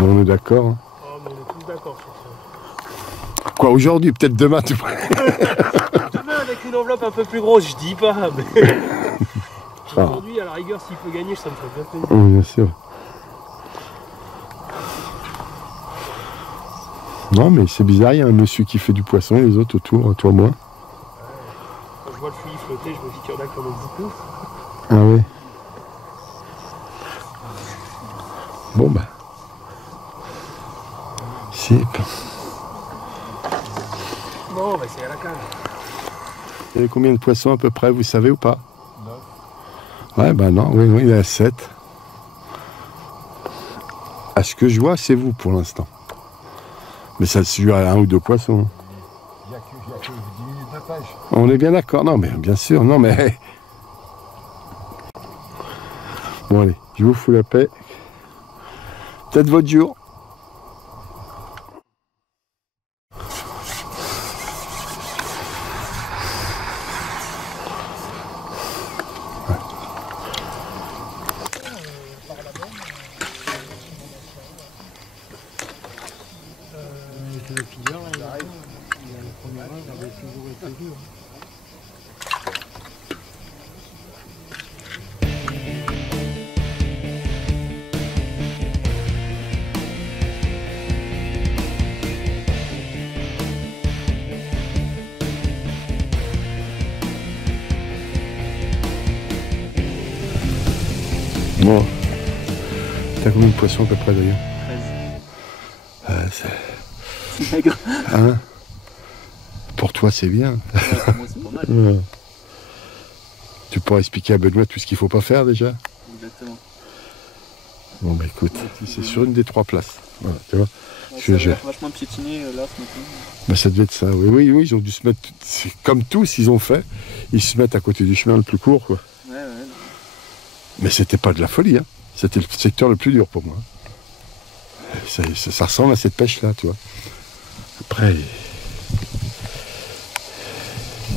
On est d'accord. Hein. On est tous d'accord sur ça. Quoi, aujourd'hui? Peut-être demain, tu vois. Demain, avec une enveloppe un peu plus grosse, je dis pas, mais... Aujourd'hui, à la rigueur, s'il peut gagner, ça me ferait bien plaisir. Oui, bien sûr. Non, mais c'est bizarre, il y a un monsieur qui fait du poisson et les autres autour, toi, moi. Quand je vois le fouillis flotter, je me dis qu'il y en a qui en ont beaucoup. Ah oui. Bon, bah. Si. Bon, on va essayer à la canne. Il y avait combien de poissons à peu près, vous savez ou pas? Ouais, bah non, oui, il est à 7. À ce que je vois, c'est vous pour l'instant. Mais ça se joue à 1 ou 2 poissons. Il n'y a que 10 minutes de pêche. On est bien d'accord. Non, mais bien sûr, non, mais... Bon, allez, je vous fous la paix. Peut-être votre jour. Bon, t'as combien de poissons à peu près d'ailleurs? 13. C'est maigre. Hein? Pour toi c'est bien. Ouais, pour moi c'est pas mal. Ouais. Tu pourras expliquer à Benoît tout ce qu'il faut pas faire déjà? Exactement. Bon bah écoute, c'est sur une des 3 places. Voilà, tu vois. Ouais, ça a vachement piétiné là ce matin. Bah ça devait être ça, oui, ils ont dû se mettre, comme tous ils ont fait, ils se mettent à côté du chemin le plus court quoi. Ouais. Mais c'était pas de la folie, hein. C'était le secteur le plus dur pour moi. Ça ressemble à cette pêche-là, tu vois. Après...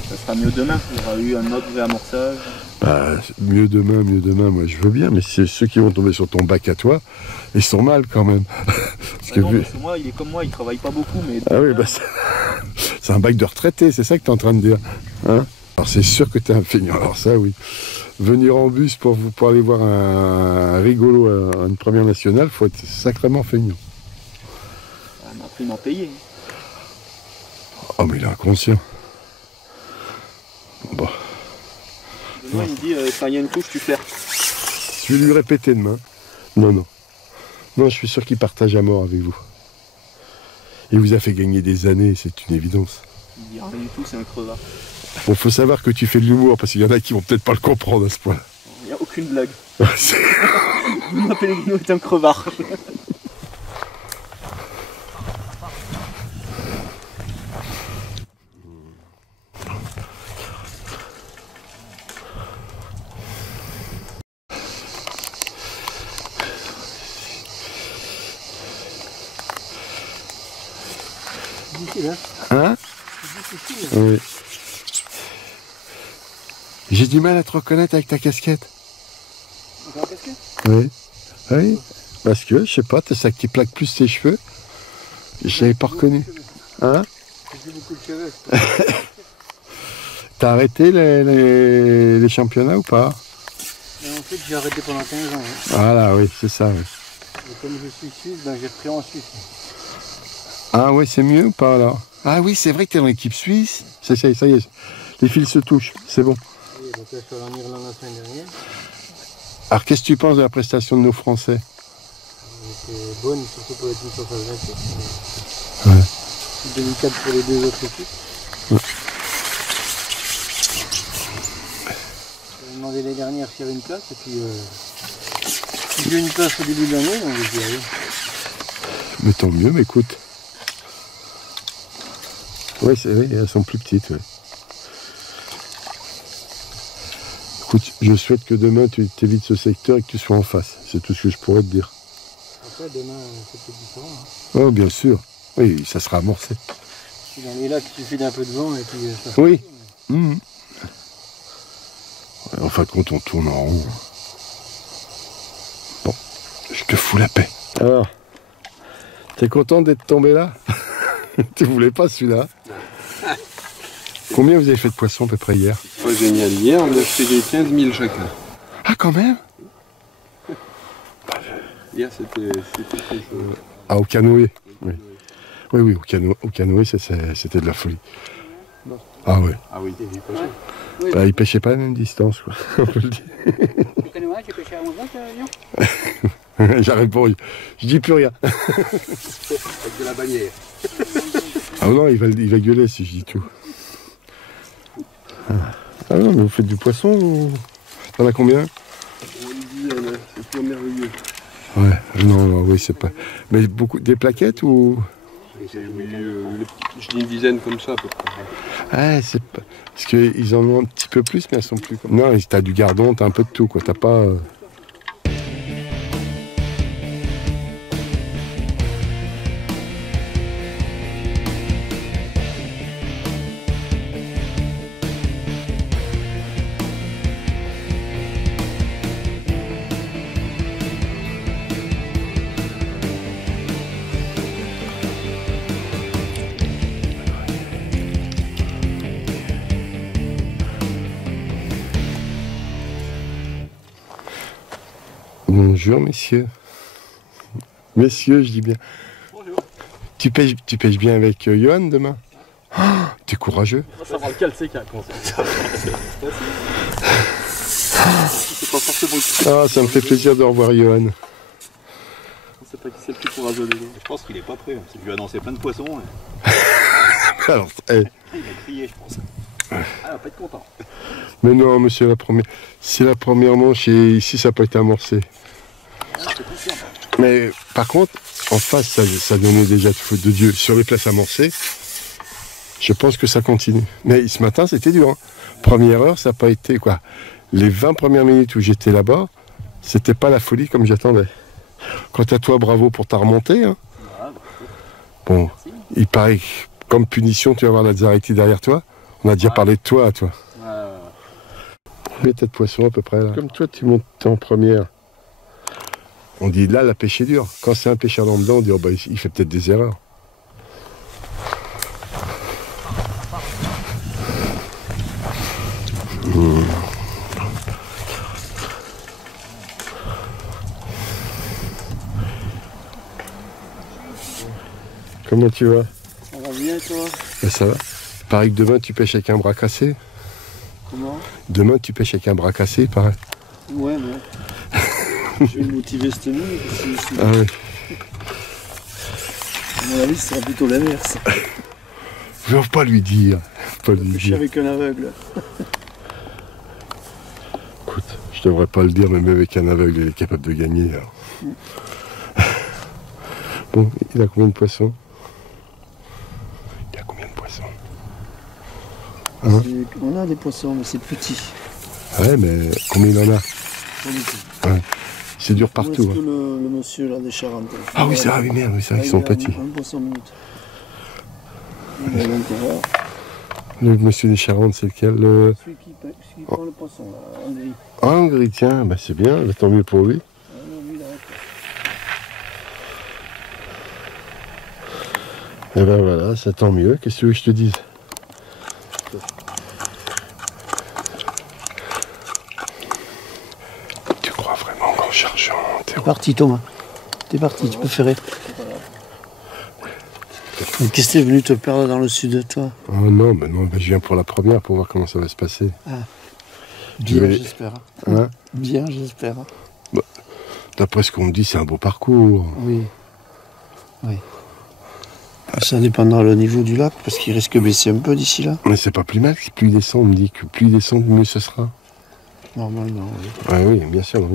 Ça sera mieux demain, il y aura eu un autre réamorçage. Bah, mieux demain, moi je veux bien, mais c'est ceux qui vont tomber sur ton bac à toi, ils sont mal quand même. Parce que moi, il est comme moi, il travaille pas beaucoup, mais... Ah oui, bah c'est un bac de retraité, c'est ça que tu es en train de dire. Hein? Alors c'est sûr que tu es un feignant, alors ça oui. Venir en bus pour aller voir un rigolo à une première nationale, faut être sacrément feignant. On m'a pris m'en payer. Oh mais il est inconscient. Bon. Demain il me dit quand il y a une couche tu flaires. Je vais lui répéter demain. Non, non. Non, je suis sûr qu'il partage à mort avec vous. Il vous a fait gagner des années, c'est une évidence. Il dit rien du tout, c'est un crevard. Bon, faut savoir que tu fais de l'humour, parce qu'il y en a qui vont peut-être pas le comprendre à ce point-là. Il n'y a aucune blague. Bruno Pellegrino est un crevard. Hein? Oui. J'ai du mal à te reconnaître avec ta casquette. Encore casquette? Oui. Oui. Parce que, je sais pas, t'as ça qui plaque plus tes cheveux. Je l'avais pas reconnu. Hein? J'ai beaucoup de cheveux. T'as arrêté les championnats ou pas? En fait, j'ai arrêté pendant 15 ans. Hein. Voilà, oui, c'est ça. Oui. Et comme je suis suisse, ben, j'ai repris en Suisse. Ah oui, c'est mieux ou pas alors? Ah oui, c'est vrai que t'es dans l'équipe suisse. Ça y est, les fils se touchent, c'est bon. Oui, donc là, je suis allé en Irlande la semaine dernière. Alors qu'est-ce que tu penses de la prestation de nos Français? C'est bonne, surtout pour les teams surface 27. Ouais. C'est délicat pour les deux autres équipes. Ouais. J'avais demandé l'année dernière s'il y avait une place, et puis si j'ai une place au début de l'année, donc je dis oui. Mais tant mieux, mais écoute. Oui, elles sont plus petites. Ouais. Écoute, je souhaite que demain tu t'évites ce secteur et que tu sois en face. C'est tout ce que je pourrais te dire. Après, demain, c'est peut-être différent. Hein. Oh, bien sûr. Oui, ça sera amorcé. Si dans les lacs, il suffit d'un peu de vent et puis ça. Oui. Mmh. Ouais, en fin de compte, on tourne en rond. Bon, je te fous la paix. Alors, t'es content d'être tombé là? Tu voulais pas celui-là? Combien vous avez fait de poissons à peu près hier? Pas génial. Hier, on a fait des 15 000 chacun. Ah, quand même? Hier, c'était très chaud. Ah, au canoë? Oui. Oui, au canoë, c'était de la folie. Non. Ah oui. Ah oui, il pêchait. Bah, il pêchait pas à la même distance, quoi. On peut le dire. Le canoë, tu pêchais à 11 ans, Lyon? J'ai répondu. Je dis plus rien. Avec de la bannière. Ah non, il va gueuler si je dis tout. Ah non, mais vous faites du poisson ou... T'en as combien? C'est pas merveilleux. Ouais, non, oui, c'est pas... Mais beaucoup... Des plaquettes ou... Je dis une dizaine comme ça à peu près. Ah, c'est pas... Parce qu'ils en ont un petit peu plus, mais elles sont plus... Non, t'as du gardon, t'as un peu de tout, quoi. T'as pas... Bonjour, messieurs. Messieurs, je dis bien. Bonjour. Tu pêches bien avec Johan demain? Oh, t'es courageux. Ça va le calcer qui a commencé. C'est pas forcément. Ah, ça me fait plaisir de revoir Johan. On sait pas qui c'est le plus courageux des deux. Je pense qu'il est pas prêt, parce que je lui ai annoncé plein de poissons. Alors, il va crier, je pense. Ah, il va pas être content. Mais non, monsieur, c'est la première manche et ici ça n'a pas été amorcé. Mais par contre, en face, ça donnait déjà de faute de Dieu. Sur les places amorcées, je pense que ça continue. Mais ce matin, c'était dur. Hein. Première heure, ça n'a pas été quoi. Les 20 premières minutes où j'étais là-bas, c'était pas la folie comme j'attendais. Quant à toi, bravo pour ta remontée. Hein. Bon, il paraît que comme punition, tu vas avoir Lazzaretti derrière toi. On a déjà parlé de toi, toi. Combien t'as de poissons à peu près là? Comme toi, tu montes en première. On dit là, la pêche est dure. Quand c'est un pêcheur dans dedans, on dit oh, bah, il fait peut-être des erreurs. Comment tu vas? Ça va bien, toi? Ben, ça va. Pareil que demain, tu pêches avec un bras cassé. Comment? Demain, tu pêches avec un bras cassé, pareil. Ouais, mais je vais me motiver cette nuit. Ah oui. À mon avis, ce sera plutôt l'inverse. Faut pas lui dire. Faut pas lui Pêcher dire. avec un aveugle. Écoute, je devrais pas le dire, mais même avec un aveugle, il est capable de gagner. Alors. Bon, il a combien de poissons? Il a combien de poissons? Hein? On a des poissons, mais c'est petit. Ouais, mais combien il en a? Ouais. C'est dur Comment partout. est-ce que Hein. le monsieur là des Charentes? Ah oui, c'est vrai, oui, merde, oui, c'est vrai qu'ils sont petits. Un poisson minute. Il a l'intérieur. Le monsieur des Charentes, c'est lequel? Celui qui prend le poisson, là, en gris. Ah, en gris, tiens, bah c'est bien, bah, tant mieux pour lui. Ah non, lui, il arrête. Et ben voilà, ça tant mieux. Qu'est-ce que tu veux que je te dise? Tu crois vraiment qu'en cherchant... T'es parti, Thomas. T'es parti, tu peux faire. Qu'est-ce que t'es venu te perdre dans le sud de toi? Oh non, mais non, bah, je viens pour la première pour voir comment ça va se passer. Ah. Bien, j'espère. Hein? Bien, j'espère. Bah, d'après ce qu'on me dit, c'est un beau parcours. Oui. Oui. Ça dépendra le niveau du lac, parce qu'il risque de baisser un peu d'ici là. Mais c'est pas plus mal, plus il descend, on me dit que plus il descend, mieux ce sera. Normalement, oui. Ah oui, bien sûr.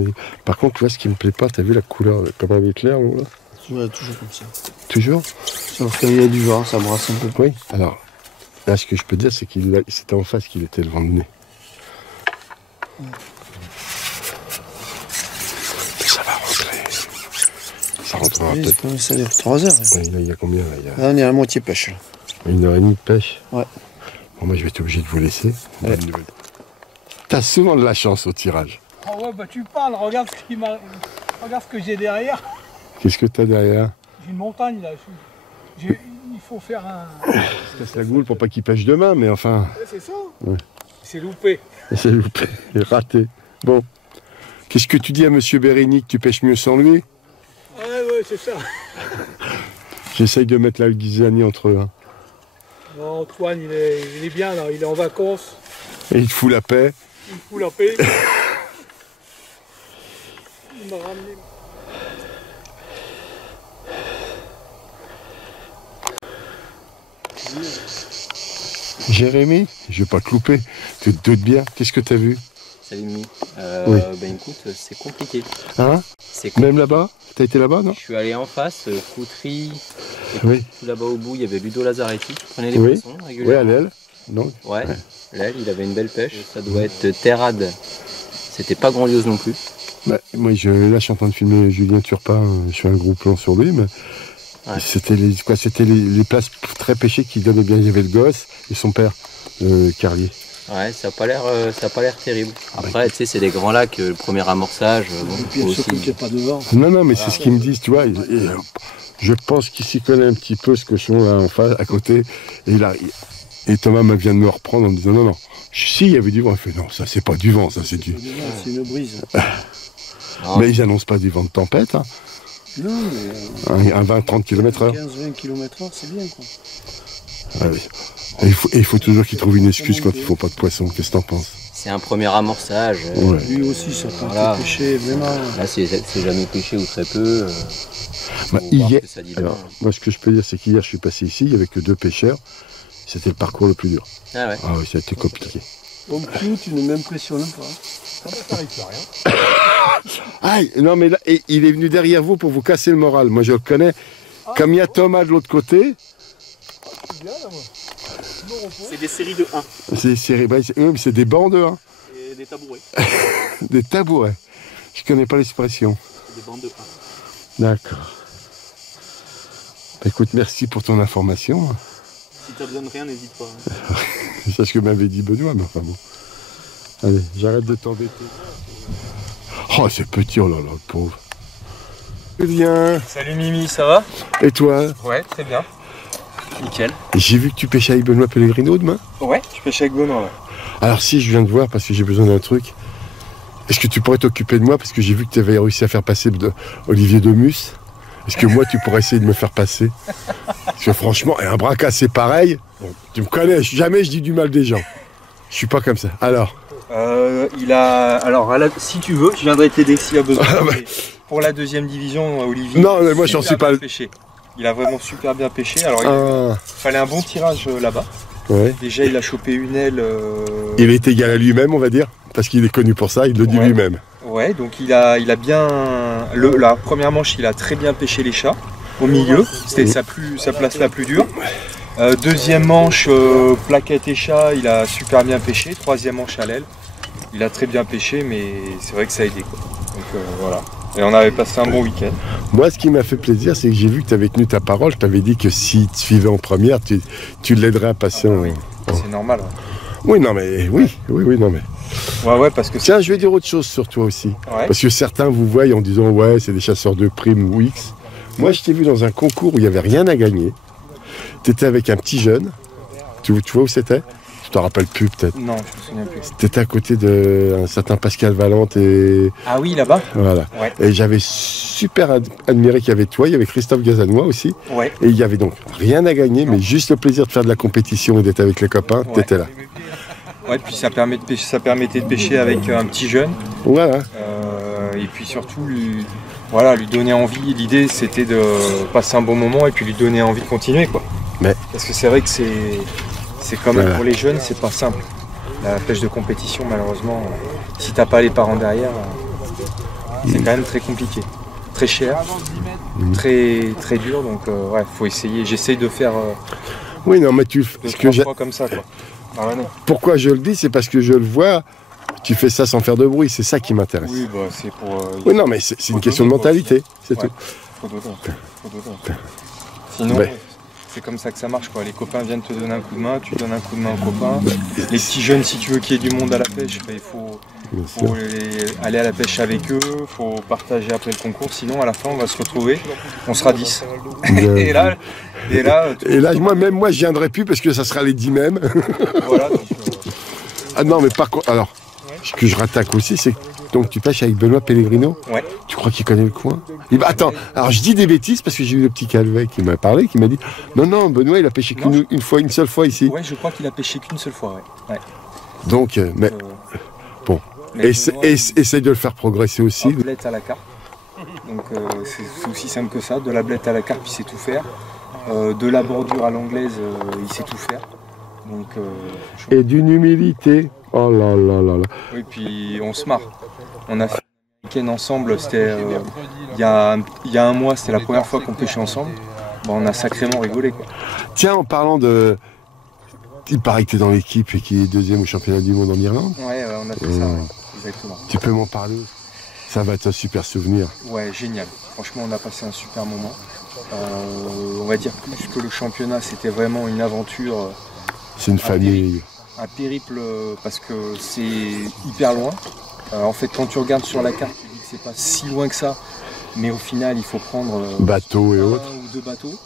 Par contre, tu vois, ce qui me plaît pas, t'as vu la couleur, comment elle est claire, là? Ouais, toujours comme ça. Toujours? Sauf qu'il y a du vent, ça brasse un peu. Oui, alors, là, ce que je peux dire, c'est qu'il c'était en face qu'il était le vent de nez. Ouais. Ça va rentrer. Ça rentrera Oui, peut-être. ça dure 3 heures. Oui, là, il y a combien là, Là, on est à la moitié pêche. Là. 1h30 de pêche? Ouais. Bon, moi, je vais être obligé de vous laisser. Ouais. T'as souvent de la chance au tirage. Ah ouais, bah tu parles, regarde ce qui m'a. Regarde ce que j'ai derrière. Qu'est-ce que t'as derrière? J'ai une montagne là. Il faut faire un. Je casse la goule pour pas qu'il pêche demain, mais enfin. Ouais, c'est ça. Ouais. C'est loupé. C'est loupé, raté. Bon. Qu'est-ce que tu dis à monsieur Bérénic, tu pêches mieux sans lui? Ouais, c'est ça. J'essaye de mettre la Guisani entre eux. Hein. Non, Antoine, il est bien là, il est en vacances. Et il te fout la paix. Il me fout la paix. Il m'a ramené. Jérémy, je vais pas te louper. Tu te doutes bien. Qu'est-ce que tu as vu? Salut Mimi. Oui. Ben écoute, c'est compliqué. Hein? Même là-bas? T'as été là-bas, non? Je suis allé en face, Coutry, et oui. tout là-bas au bout, il y avait Ludo Lazzaretti qui prenait les oui. poissons Oui, régulièrement. à l'aile. Non. Ouais, l'aile, il avait une belle pêche. Ça doit être Terrade. C'était pas grandiose non plus. Bah, moi, là, je suis en train de filmer Julien Turpin. Je fais un gros plan sur lui, mais ouais. C'était les places très pêchées qui donnaient bien. Il y avait le gosse et son père, Carlier. Ouais, ça a pas l'air terrible. Après, tu sais, c'est des grands lacs, le premier amorçage. Bon, et puis surtout qu'il n'y a pas de vent. Non, mais c'est ce qu'ils me disent, tu vois. Je pense qu'il s'y connaît un petit peu, ce cochon là en face, à côté. Et Thomas vient de me reprendre en me disant non. Si, il y avait du vent. Il fait non, ça c'est pas du vent, ça c'est du. C'est une brise. Mais ils annoncent pas du vent de tempête. Hein. Non, mais. Un 20-30 km/h. 15-20 km/h, c'est bien quoi. Ah oui. Et il faut toujours qu'il trouve une excuse quand il faut pas de poisson. Qu'est-ce que t'en penses? C'est un premier amorçage. Ouais. Lui aussi, ça peut voilà. pêcher vraiment. Là, c'est jamais pêché ou très peu. Hier, alors, moi, ce que je peux dire, c'est qu'hier, je suis passé ici, il n'y avait que 2 pêcheurs. C'était le parcours le plus dur. Ah ouais. Ah oui, ça a été compliqué. Donc, tu ne m'impressionnes pas. Ça arrive à rien. Ah, non, mais là, il est venu derrière vous pour vous casser le moral. Moi, je le connais. Comme il y a Thomas de l'autre côté. C'est des séries de 1. C'est des bancs de 1. Et des tabourets. Des tabourets. Je connais pas l'expression. Des bancs de 1. D'accord. Bah, écoute, merci pour ton information. Si tu as besoin de rien, n'hésite pas. C'est ce que m'avait dit Benoît, mais enfin bon. Allez, j'arrête de t'embêter. Oh, c'est petit, oh là là, le pauvre. Julien. Salut Mimi, ça va? Et toi? Ouais, très bien. Nickel. J'ai vu que tu pêchais avec Benoît Pellegrino demain? Ouais, je pêche avec Benoît, ouais. Alors si, je viens de voir parce que j'ai besoin d'un truc. Est-ce que tu pourrais t'occuper de moi? Parce que j'ai vu que tu avais réussi à faire passer Olivier Demus. Est-ce que moi, tu pourrais essayer de me faire passer? Parce que franchement, et un braquat, c'est pareil. Bon, tu me connais, jamais je dis du mal des gens. Je suis pas comme ça. Alors si tu veux, je viendrai t'aider s'il y a besoin. Pour la deuxième division, Olivier. Non, mais moi, j'en suis pas. Pêché. Il a vraiment super bien pêché. Alors, il fallait un bon tirage là-bas. Ouais. Déjà, il a chopé une aile. Il est égal à lui-même, on va dire, parce qu'il est connu pour ça, il le dit lui-même. Ouais, donc il a bien. La première manche, il a très bien pêché les chats au milieu. C'était sa place la plus dure. Deuxième manche, plaquette et chat, il a super bien pêché. Troisième manche à l'aile, il a très bien pêché, mais c'est vrai que ça a aidé, quoi. Donc voilà. Et on avait passé un bon week-end. Moi, ce qui m'a fait plaisir, c'est que j'ai vu que tu avais tenu ta parole. Tu avais dit que si tu suivais en première, tu l'aiderais à passer en. C'est normal. Ouais. Oui, non, mais oui, non, mais. Ouais, parce que. Tiens, je vais dire autre chose sur toi aussi. Ouais. Parce que certains vous voient en disant, ouais, c'est des chasseurs de primes ou X. Moi, je t'ai vu dans un concours où il n'y avait rien à gagner. Tu étais avec un petit jeune. Tu vois où c'était? Tu t'en rappelles plus, peut-être? Non, je me souviens plus. T'étais à côté d'un certain Pascal Valente et. Ah oui, là-bas? Voilà. Ouais. Et j'avais super admiré qu'il y avait toi, il y avait Christophe Gazanois aussi. Ouais. Et il y avait donc rien à gagner, mais juste le plaisir de faire de la compétition et d'être avec les copains, t'étais là. Ouais, puis ça permettait de pêcher avec un petit jeune. Voilà. Et puis surtout, lui donner envie. L'idée, c'était de passer un bon moment et puis lui donner envie de continuer, quoi. Mais... Parce que c'est vrai que c'est quand même pour les jeunes, c'est pas simple. La pêche de compétition, malheureusement, si t'as pas les parents derrière, c'est quand même très compliqué. Très cher, très dur, donc faut essayer. J'essaye de faire oui, non, mais tu fois comme ça, quoi. Pourquoi je le dis, c'est parce que je le vois, tu fais ça sans faire de bruit, c'est ça qui m'intéresse. Oui, bah, c'est pour... oui, non, mais c'est une question de mentalité, c'est tout. Faut sinon, c'est comme ça que ça marche, quoi. Les copains viennent te donner un coup de main, tu donnes un coup de main aux copains. Les petits jeunes, si tu veux qu'il y ait du monde à la pêche, il faut aller à la pêche avec eux, il faut partager après le concours, sinon à la fin on va se retrouver, on sera 10. Et là, moi je viendrai plus parce que ça sera les 10 mêmes. Voilà, donc, ah non, mais par contre, alors, ce que je rattaque aussi, c'est que donc tu pêches avec Benoît Pellegrino. Ouais. Tu crois qu'il connaît le coin? Attends, alors je dis des bêtises parce que j'ai eu le petit Calvet qui m'a parlé, qui m'a dit non, Benoît il a pêché une seule fois ici. Ouais, je crois qu'il a pêché qu'une seule fois, ouais. Donc, bon. Essaye de le faire progresser aussi. La blette à la carte. Donc c'est aussi simple que ça. De la blette à la carte, il sait tout faire. De la bordure à l'anglaise, il sait tout faire. Donc, et d'une humilité. Oh là là là là. Oui, puis on se marre. On a fait un week-end ensemble. C'était il y a un mois. C'était la première fois qu'on pêchait ensemble. Bon, on a sacrément rigolé, quoi. Tiens, en parlant de... Il paraît que tu es dans l'équipe et qui est deuxième au championnat du monde en Irlande. Ouais, on a fait ça, ouais. Exactement. Tu peux m'en parler? Ça va être un super souvenir. Ouais, génial. Franchement, on a passé un super moment. On va dire plus que le championnat, c'était vraiment une aventure. C'est une famille. Un périple parce que c'est hyper loin. En fait, quand tu regardes sur la carte, tu dis que c'est pas si loin que ça. Mais au final, il faut prendre bateau et autres. 1 ou 2 bateaux.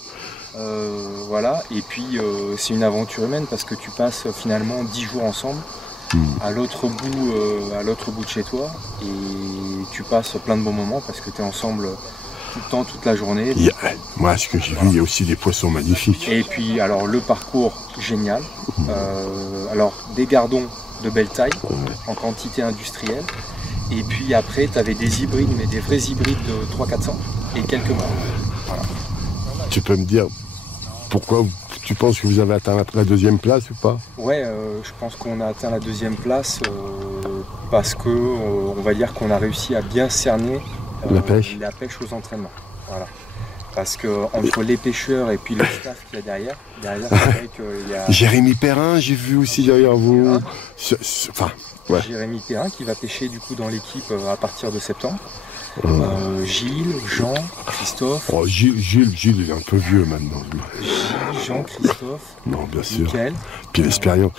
Voilà, et puis c'est une aventure humaine parce que tu passes finalement 10 jours ensemble à l'autre bout de chez toi et tu passes plein de bons moments parce que tu es ensemble tout le temps, toute la journée. Moi, ce que j'ai vu, il y a aussi des poissons magnifiques. Et puis, alors, le parcours génial. Alors, des gardons de belle taille en quantité industrielle. Et puis après, tu avais des hybrides, mais des vrais hybrides de 300-400 et quelques morts. Voilà. Tu peux me dire pourquoi tu penses que vous avez atteint la deuxième place ou pas? Ouais, je pense qu'on a atteint la deuxième place parce que on va dire qu'on a réussi à bien cerner la pêche aux entraînements. Voilà. Parce que entre les pêcheurs et puis le staff qu'il y a derrière c'est vrai qu'il y a... Jérémy Perrin, j'ai vu aussi derrière vous. Ouais. Jérémy Perrin qui va pêcher du coup dans l'équipe à partir de septembre. Gilles, Jean, Christophe. Oh, Gilles, il est un peu vieux maintenant. Gilles, Jean, Christophe. Non, bien sûr. Michael. Puis l'expérience.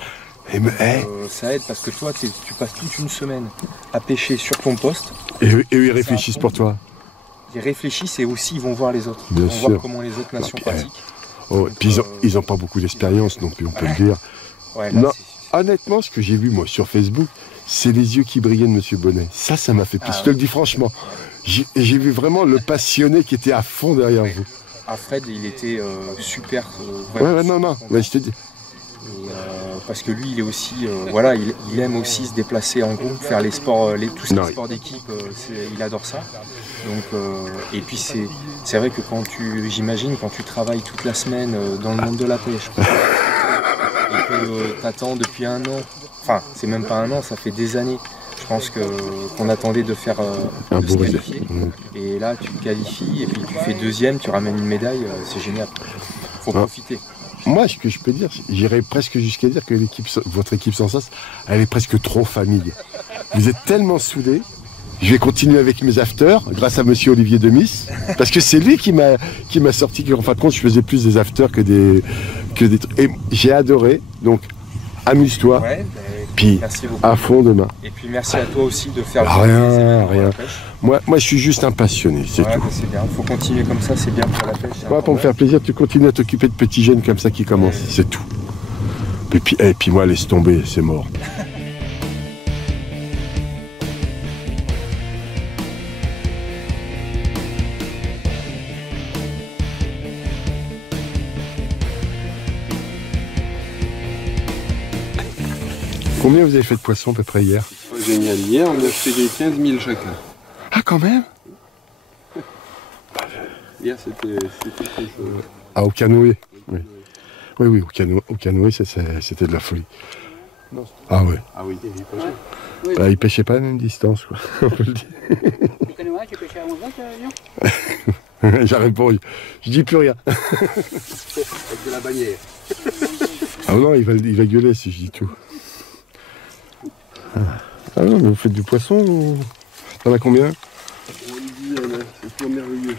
Ça aide parce que toi, tu passes toute une semaine à pêcher sur ton poste. Et ils réfléchissent pour toi. Ils réfléchissent et aussi ils vont voir les autres. Bien ils vont sûr. voir comment les autres nations pratiquent. Oh, puis ils n'ont pas beaucoup d'expérience non plus, on peut le dire. Ouais, là, honnêtement, ce que j'ai vu moi sur Facebook, c'est les yeux qui brillaient de Monsieur Bonnet. Ça m'a fait plaisir. Je te le dis franchement. J'ai vu vraiment le passionné qui était à fond derrière vous. Fred, il était super. Ouais, non, mais je te dis. Parce que lui, il est aussi, voilà, il aime aussi se déplacer en groupe, faire les sports, tous les sports d'équipe. Il adore ça. Donc, et puis c'est vrai que j'imagine quand tu travailles toute la semaine dans le monde de la pêche et que t'attends depuis un an, enfin, c'est même pas un an, ça fait des années. Je pense qu'on attendait de faire de se qualifier. Et là, tu te qualifies et puis tu fais deuxième, tu ramènes une médaille, c'est génial. Faut profiter. Moi, ce que je peux dire, j'irais presque jusqu'à dire que votre équipe sans sas, elle est presque trop famille. Vous êtes tellement soudés. Je vais continuer avec mes afters, grâce à monsieur Olivier Demis, parce que c'est lui qui m'a sorti qu'en fin de compte, je faisais plus des afters que des trucs. Et j'ai adoré, donc amuse-toi, puis à fond demain. Et puis merci à toi aussi de faire rien. Moi, je suis juste un passionné, c'est tout. C'est bien, il faut continuer comme ça, c'est bien pour la pêche. Moi, pour me faire plaisir, tu continues à t'occuper de petits jeunes comme ça qui commencent, c'est tout. Et puis moi, laisse tomber, c'est mort. Combien vous avez fait de poissons à peu près hier? Génial, hier on a fait des 15 000 chacun. Ah quand même? Hier c'était quelque chose. Ah au canoë? Oui. Oui, au canoë c'était de la folie. Non, ah ouais. Ah oui, il pêchait. Bah, il pêchait pas à la même distance, quoi. On peut le dire. Le canoë, tu pêchais à 11 ans, J'arrive pas, je dis plus rien. Avec de la bannière. Ah non, il va gueuler si je dis tout. Ah non, mais vous faites du poisson ou... T'en as combien? C'est toujours merveilleux.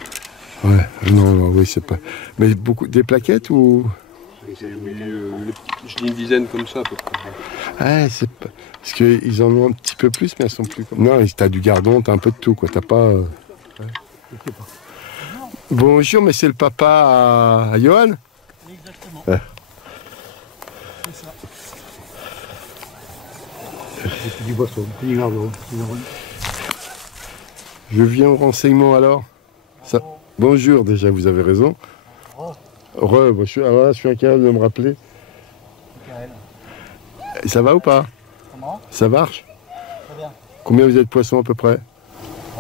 Ouais, non, oui, c'est pas... Mais beaucoup, des plaquettes ou... Je dis une dizaine comme ça à peu près. Ah, c'est pas... Parce qu'ils en ont un petit peu plus, mais elles sont plus comme... Non, t'as du gardon, t'as un peu de tout, quoi. T'as pas... Ouais. Bonjour, mais c'est le papa à Johan? Exactement. Ouais. C'est ça. Du poisson, du gardon. Je viens au renseignement alors. Ça... Bonjour, déjà, vous avez raison. Je suis incapable de me rappeler. Ça va ou pas? Comment? Ça marche? Très bien. Combien vous êtes de poissons à peu près?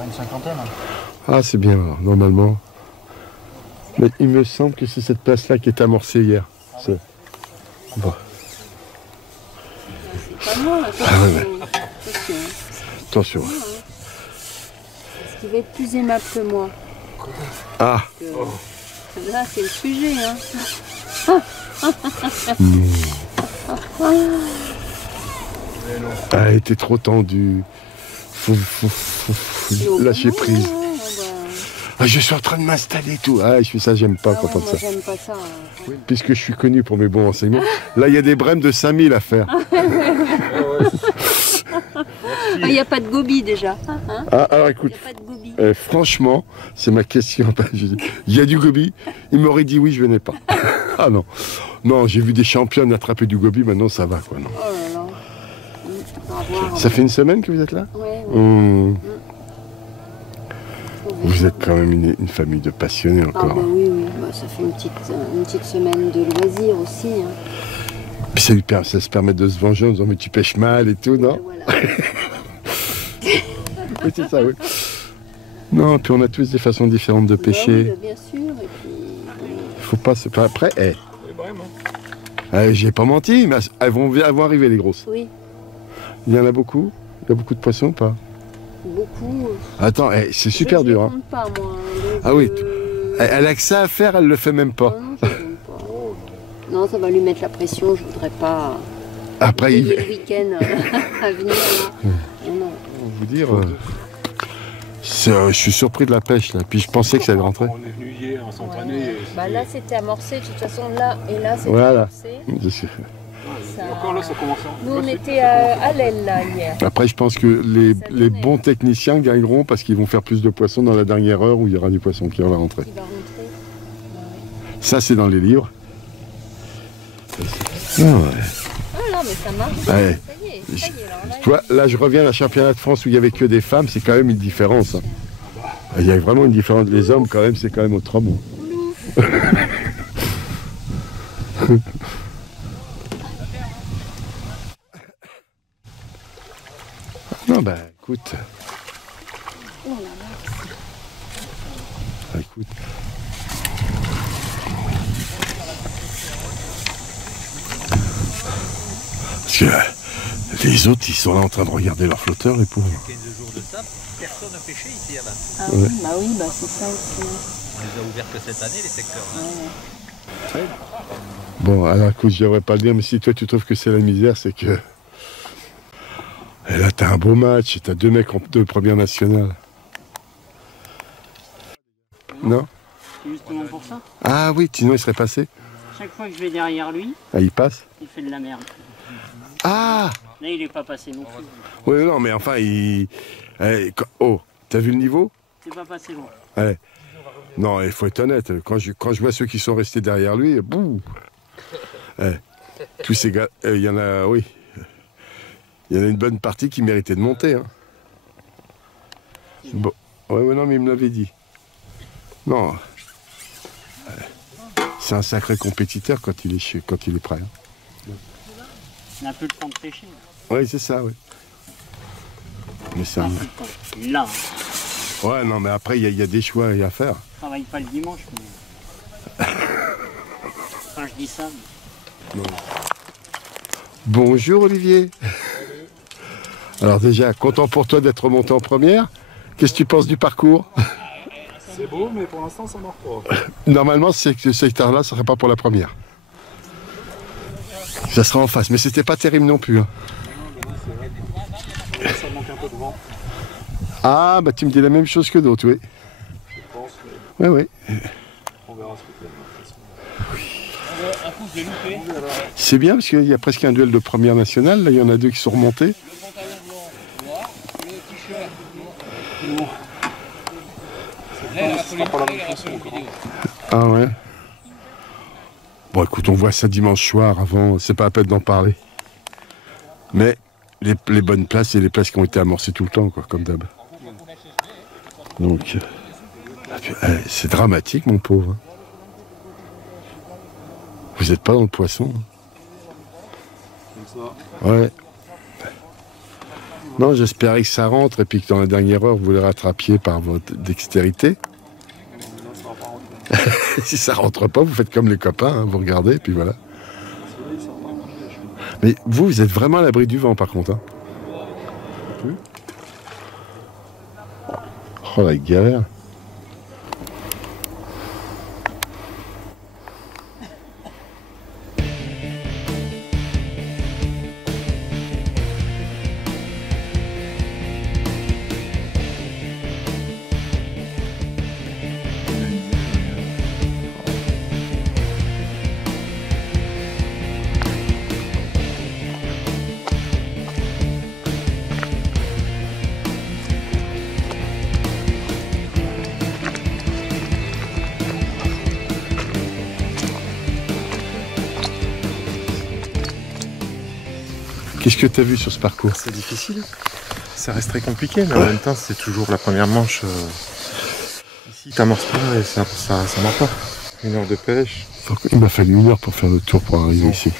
Une cinquantaine. Ah, c'est bien, alors, normalement. Mais il me semble que c'est cette place-là qui est amorcée hier. Ah oui. Bon. Pas moi, attention. Ah ouais, ouais. Attention. Est-ce qu'il va être plus aimable que moi? Ah. Là, c'est le sujet, hein. Elle était trop tendue. Faut lâcher prise. Ah, je suis en train de m'installer et tout. Ah, je fais ça, j'aime pas quand on dit ça. J'aime pas ça. Puisque je suis connu pour mes bons renseignements. Là, il y a des brèmes de 5000 à faire. Il n'y a pas de gobi déjà. Hein? Ah, alors écoute, franchement, c'est ma question. Il y a du gobi. Il m'aurait dit oui, je venais pas. Ah non. Non, j'ai vu des championnes attraper du gobi, maintenant ça va, quoi. Non. Oh là là. Ça fait une semaine que vous êtes là? Oui. Vous êtes quand même une famille de passionnés encore. Ah bah oui. Bah, ça fait une petite semaine de loisirs aussi. Hein. Puis ça se permet de se venger en disant mais tu pêches mal et tout, non? Voilà. Oui, c'est ça, oui. Non, puis on a tous des façons différentes de pêcher. Bah oui, bien sûr. Et puis... Faut pas se... Après, j'ai pas menti, mais elles vont arriver les grosses. Oui. Il y en a beaucoup? Il y a beaucoup de poissons ou pas? Beaucoup. Attends, c'est super dur. Hein. Pas, moi, donc, ah oui, elle a que ça à faire, elle le fait même pas. Non, ça va lui mettre la pression, je voudrais pas... Après, il... le week-end à venir. Non. Vous dire... je suis surpris de la pêche, là. Puis je pensais que ça allait rentrer. On est venu hier, on s'entraînait. Bah là, c'était amorcé. De toute façon, là et là, c'était amorcé. Encore là, ça commence. Nous, on était à l'aile, là, hier. Après, je pense que les bons techniciens gagneront parce qu'ils vont faire plus de poissons dans la dernière heure où il y aura du poisson qui va rentrer. Ça, c'est dans les livres. Ah ouais. Voilà. Non, mais ça marche. Ouais. Ça y est, alors là, Tu vois, là je reviens à un championnat de France où il n'y avait que des femmes, c'est quand même une différence. Hein. Il y a vraiment une différence. Les hommes, quand même, c'est quand même autrement. Non, bah écoute. Écoute. Parce que les autres, ils sont là en train de regarder leur flotteur, les pauvres. 15 jours de ça, personne n'a pêché ici là-bas. Ah oui, bah oui, bah c'est ça aussi. On les a ouverts que cette année, les secteurs. Hein. Bon, alors écoute, je devrais pas le dire, mais si toi tu trouves que c'est la misère, c'est que... Et là, t'as un beau match, t'as 2 mecs de première nationale. Non? C'est justement pour ça. Ah oui, sinon il serait passé. Chaque fois que je vais derrière lui, Ah, il passe? il fait de la merde. Ah! Là, il est pas passé non plus. Oui, non, mais enfin, il... Oh, t'as vu le niveau? C'est pas passé loin. Ouais. Non, il faut être honnête, quand je vois ceux qui sont restés derrière lui, bouh! Tous ces gars, il y en a, oui. Il y en a une bonne partie qui méritait de monter. Hein. Bon. Ouais, non, mais il me l'avait dit. Non. C'est un sacré compétiteur quand il est prêt. Hein. Il a un peu le temps de pêcher. Oui, c'est ça, oui. Mais ça. Là. Ouais, non, mais après, il y a des choix à faire. Je travaille pas le dimanche, mais... Enfin, je dis ça. Mais... Non. Bonjour, Olivier. Alors déjà, content pour toi d'être remonté en première. Qu'est-ce que tu penses du parcours? C'est beau, mais pour l'instant, ça marche pas. Normalement, ce secteur-là, ça ne serait pas pour la première. Ça sera en face, mais c'était pas terrible non plus. Hein. Ça manque un peu de vent. Ah, bah tu me dis la même chose que d'autres, oui. Je pense. Oui, oui. On verra ce que c'est. C'est bien parce qu'il y a presque un duel de première nationale. Là, il y en a 2 qui sont remontés. Ah ouais. Bon, écoute, on voit ça dimanche soir. Avant, c'est pas la peine d'en parler. Mais les bonnes places, c'est les places qui ont été amorcées tout le temps, quoi, comme d'hab. Donc, c'est dramatique, mon pauvre. Vous n'êtes pas dans le poisson. Comme ça. Ouais. Non, j'espérais que ça rentre et puis que dans la dernière heure, vous le rattrapiez par votre dextérité. Si ça rentre pas, vous faites comme les copains, hein, vous regardez et puis voilà. Mais vous êtes vraiment à l'abri du vent par contre. Hein. Oh la galère. Qu'est-ce que tu as vu sur ce parcours? C'est difficile, ça reste très compliqué, mais en même temps c'est toujours la première manche. Ici t'amorces pas et ça marche pas. 1 heure de pêche. Il m'a fallu 1 heure pour faire le tour pour arriver ici.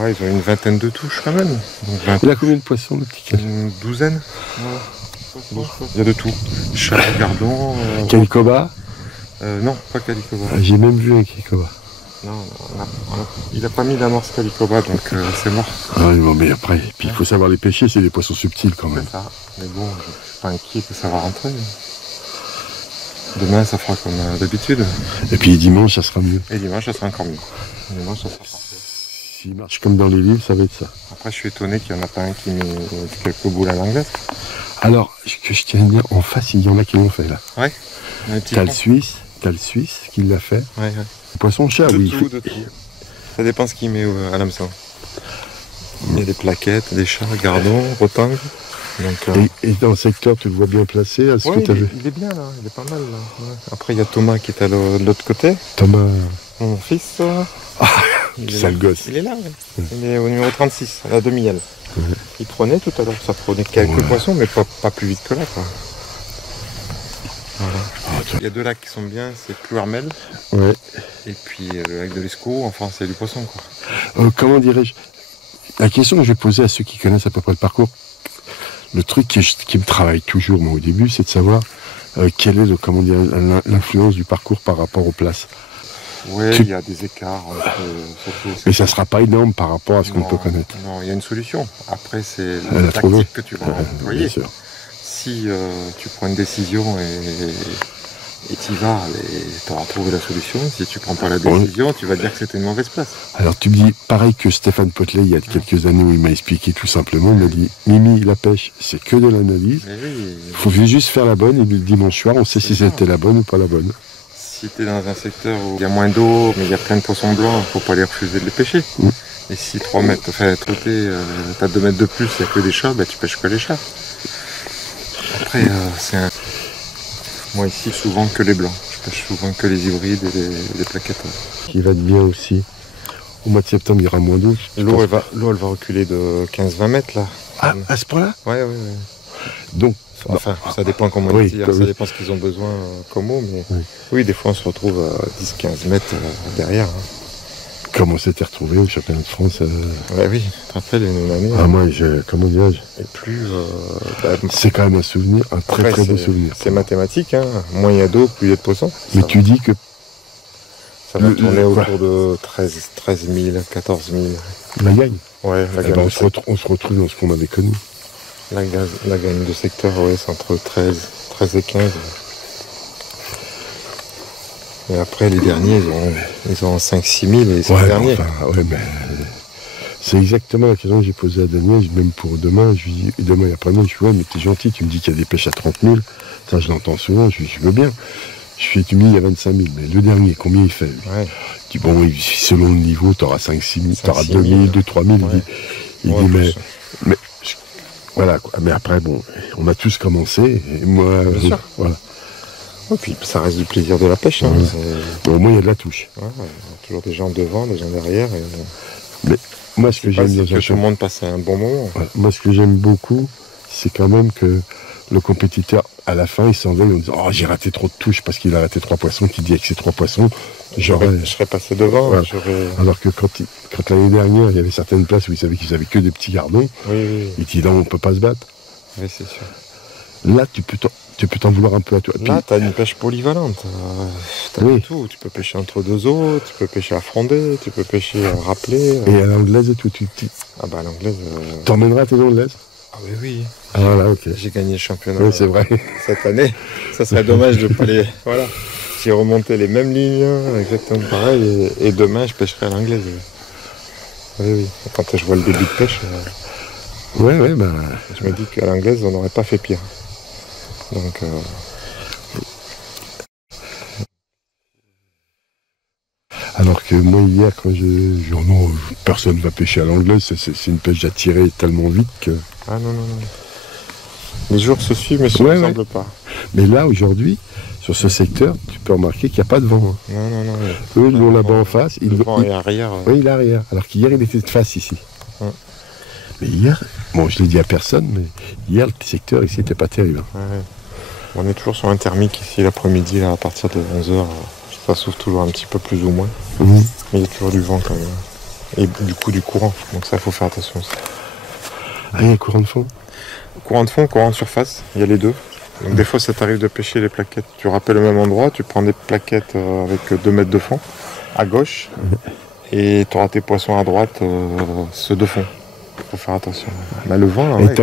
Ouais, ils ont une vingtaine de touches quand même. Donc il a combien de poissons le petit cal? Une douzaine. Voilà. Il y a de tout. Chat, gardon. Calicoba? Non, pas calicoba. Ah, j'ai même vu un calicoba. Non, il n'a pas mis d'amorce calicoba, donc c'est mort. Ah oui, bon, mais après, puis il faut savoir les pêcher, c'est des poissons subtils quand même. C'est ça, mais bon, je suis pas inquiet que ça va rentrer. Demain, ça fera comme d'habitude. Et puis dimanche, ça sera mieux. Et dimanche, ça sera encore mieux. Dimanche, ça sera parfait. S'il marche comme dans les livres, ça va être ça. Après, je suis étonné qu'il n'y en a pas un qui met quelques boules à l'anglaise. Alors, ce que je tiens à dire, en face, il y en a qui l'ont fait là. Ouais. T'as le Suisse qui l'a fait. Ouais. Poisson-chat, oui. De tout. Ça dépend ce qu'il met à l'hameçon. Il y a des plaquettes, des chats, gardons, rotangles. Donc, et dans le secteur, tu le vois bien placé à ce que tu as vu? Il est bien là, il est pas mal là. Ouais. Après, il y a Thomas qui est de l'autre côté. Thomas. Mon fils. Sale gosse. Il est là, ouais. Il est au numéro 36, à la demi-aile. Il prenait tout à l'heure, ça prenait quelques poissons, mais pas plus vite que là, quoi. Voilà. Il y a deux lacs qui sont bien, c'est Plouermel et puis le lac de l'Escaut, enfin c'est du poisson, quoi. Comment dirais-je? La question que je vais poser à ceux qui connaissent à peu près le parcours, le truc qui me travaille toujours, moi, au début, c'est de savoir quelle est l'influence du parcours par rapport aux places. Oui, il y a des écarts. Mais ça ne sera pas énorme par rapport à ce qu'on peut connaître. Non, il y a une solution. Après, c'est la tactique que tu vas employer. Si tu prends une décision et tu y vas, tu auras trouvé la solution. Si tu ne prends pas la décision, tu vas dire que c'était une mauvaise place. Alors tu me dis, pareil que Stéphane Potelet, il y a quelques années où il m'a expliqué tout simplement, il m'a dit, Mimi, la pêche, c'est que de l'analyse. Il faut juste faire la bonne et le dimanche soir, on sait si c'était la bonne ou pas la bonne. Si tu es dans un secteur où il y a moins d'eau, mais il y a plein de poissons blancs, il ne faut pas les refuser de les pêcher. Et si 3 mètres, tu as 2 mètres de plus, il n'y a que des chats, tu pêches que les chats. Après, moi ici, souvent que les blancs. Je pêche souvent que les hybrides et les plaquettes. Qui va être bien aussi. Au mois de septembre, il y aura moins d'eau. L'eau, elle va reculer de 15-20 mètres là. Ah, à ce point-là? Ouais. Donc, enfin, ça dépend comment ils tirent, ça dépend ce qu'ils ont besoin comme eau, mais oui, des fois on se retrouve à 10-15 mètres derrière. Comment s'était retrouvé au championnat de France Ouais, oui, tu te rappelles une année. Ah, moi, comment dirais-je? Et plus. C'est quand même un souvenir, un très beau souvenir. C'est mathématique, hein. Moins il y a d'eau, plus il y a de poissons. Mais tu dis que. Ça va tourner autour de 13 000, 14 000. La gagne? Ouais, la gagne. On se retrouve dans ce qu'on avait connu. La gagne de secteur, ouais, c'est entre 13 et 15. Et après, les derniers, ils ont 5-6 000 et ils sont les derniers. Enfin, mais c'est exactement la question que j'ai posée à Daniel, même pour demain. Je lui dis, demain et après-demain, je lui dis, ouais, mais t'es gentil, tu me dis qu'il y a des pêches à 30 000. Ça, je l'entends souvent, je lui dis, je veux bien. Tu me dis, il y a 25 000, mais le dernier, combien il fait? Je dis, bon, selon le niveau, t'auras 5-6 000, t'auras 2 000, 2-3 000. Il dit, mais voilà, quoi. Mais après, bon, on a tous commencé, et moi, voilà. Et puis ça reste du plaisir de la pêche. Hein. Bon, au moins, il y a de la touche. Il y a toujours des gens devant, des gens derrière. Mais moi, ce que j'aime bien, c'est que tout le monde passe un bon moment. Moi, ce que j'aime beaucoup, c'est quand même que le compétiteur, à la fin, il s'en va en disant, oh, j'ai raté trop de touches parce qu'il a raté 3 poissons, qu'il dit avec ces 3 poissons, je serais passé devant. Voilà. Alors que quand l'année dernière, il y avait certaines places où il savait qu'ils avaient que des petits gardons, il dit, là, on ne peut pas se battre. Oui, c'est sûr. Là, tu peux t'en vouloir un peu à toi. Là, tu as une pêche polyvalente. Tu as tout. Tu peux pêcher entre 2 eaux, tu peux pêcher à fronder, tu peux pêcher à rappeler. Et à l'anglaise et tout. Ah bah à l'anglaise... T'emmèneras à tes anglaises? Ah oui. Ah voilà, ok. J'ai gagné le championnat c'est vrai. Cette année. Ça serait dommage de ne pas les... Voilà. J'ai remonté les mêmes lignes, exactement pareil, et demain je pêcherai à l'anglaise. Oui. Quand je vois le début de pêche, je me dis qu'à l'anglaise on n'aurait pas fait pire. Donc alors que moi hier quand non, personne va pêcher à l'anglaise, c'est une pêche attirée tellement vite que. Ah non. Les jours se suivent mais ça ne semble pas. Mais là aujourd'hui, sur ce secteur, tu peux remarquer qu'il n'y a pas de vent. Hein. Non. Eux ils l'ont là-bas en face. Il est arrière. Oui, il est arrière. Alors qu'hier il était de face ici. Mais hier, bon je l'ai dit à personne, mais hier le secteur ici n'était pas terrible. On est toujours sur un thermique ici l'après-midi, à partir de 11h. Ça souffle toujours un petit peu plus ou moins. Mais il y a toujours du vent quand même. Et du coup du courant. Donc ça, il faut faire attention aussi. Ah, il y a courant de fond? Courant de fond, courant de surface. Il y a les deux. Donc des fois, ça t'arrive de pêcher les plaquettes. Tu rappelles au même endroit, tu prends des plaquettes avec 2 mètres de fond, à gauche. Et tu auras tes poissons à droite, ceux de fond. Il faut faire attention. Mais le vent, là,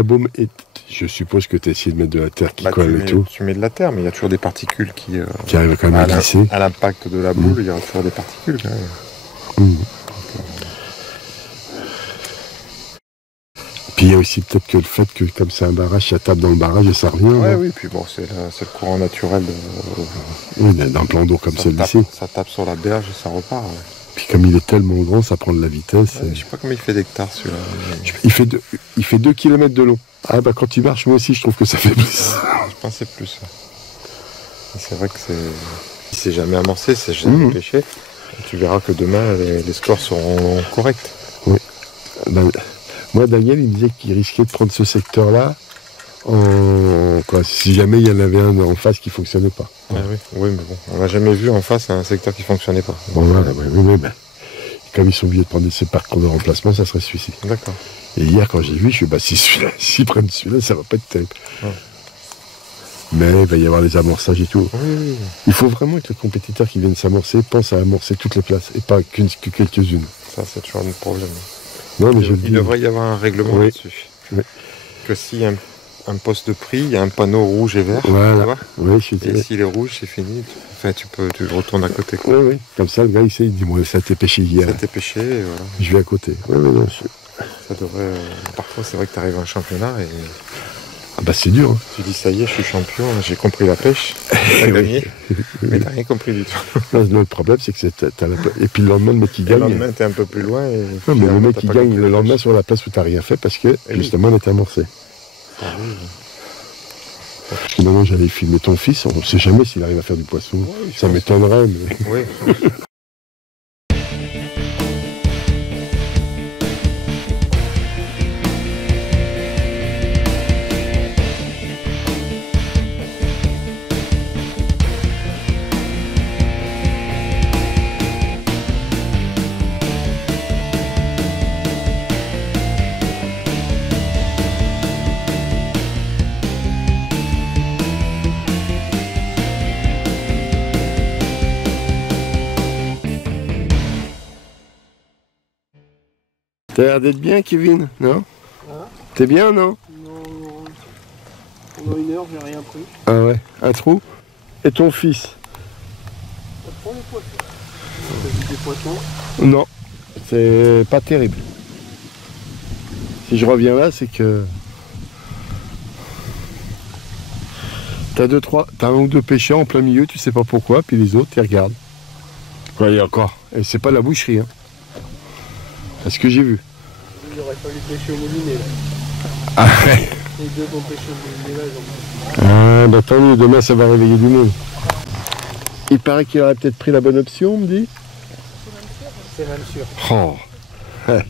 je suppose que tu as essayé de mettre de la terre qui colle et tout. Tu mets de la terre, mais il y a toujours des particules qui arrivent quand même à glisser. À l'impact de la boule, il y aura toujours des particules quand même. Puis il y a aussi peut-être que le fait que comme c'est un barrage, ça tape dans le barrage et ça revient. Oui, puis bon, c'est le courant naturel d'un plan d'eau comme celui-ci. Ça tape sur la berge et ça repart. Puis comme il est tellement grand, ça prend de la vitesse. Je sais pas combien il fait d'hectares celui-là. Il fait 2 km de long. Ah bah quand tu marches, moi aussi je trouve que ça fait plus. Je pensais plus. C'est vrai que c'est jamais amorcé, c'est jamais pêché. Tu verras que demain, les scores seront corrects. Oui. Ben, moi, Daniel, il me disait qu'il risquait de prendre ce secteur-là si jamais il y en avait un en face qui ne fonctionnait pas. Ah, oui, mais bon, on n'a jamais vu en face un secteur qui ne fonctionnait pas. Bon, voilà, oui, ben, comme ils sont obligés de prendre ces parcours de remplacement, ça serait celui-ci. D'accord. Et hier, quand j'ai vu, je suis s'ils prennent celui-là, ça va pas être terrible. Ouais. Mais il va y avoir les amorçages et tout. Oui. Il faut vraiment que le compétiteur qui vienne s'amorcer pense à amorcer toutes les places et pas que quelques-unes. Ça, c'est toujours un problème. Non, mais il devrait y avoir un règlement là-dessus. Oui. Que s'il y a un poste de prix, il y a un panneau rouge et vert. Voilà. Oui, et s'il est rouge, c'est fini. Enfin, tu retournes à côté. Quoi. Oui. Comme ça, le gars, il sait, il dit, moi, ça a été pêché hier. Ça a été pêché, voilà. Je vais à côté. Oui, non, ça devrait... Parfois, c'est vrai que tu arrives à un championnat et... Ah bah c'est dur. Hein. Tu dis, ça y est, je suis champion, j'ai compris la pêche, t'as gagné, mais t'as rien compris du tout. Non, le problème, c'est que et puis le lendemain, le mec qui gagne... Le lendemain, t'es un peu plus loin. Et non, mais le mec qui gagne le lendemain sur la place où t'as rien fait parce que, justement, on était amorcé. Ah, oui. Finalement, j'allais filmer ton fils, on ne sait jamais s'il arrive à faire du poisson. Oui, ça m'étonnerait, mais... Oui. T'as l'air d'être bien, Kevin, non? T'es bien, non? Non. Pendant une heure, j'ai rien pris. Ah ouais, un trou? Et ton fils? Ça prend les poissons. T'as vu des poissons? Non, c'est pas terrible. Si je reviens là, c'est que... T'as un ou deux pêcheurs en plein milieu, tu sais pas pourquoi, puis les autres, ils regardent. Quoi, il y a encore. Et c'est pas la boucherie, hein. C'est ce que j'ai vu. Il aurait fallu pêcher au moulinet, là. Ah ouais. Les deux vont pêcher au moulinet, là, Ah, bah tant mieux, demain ça va réveiller du monde. Il paraît qu'il aurait peut-être pris la bonne option, on me dit. C'est même sûr. Oh. Ouais.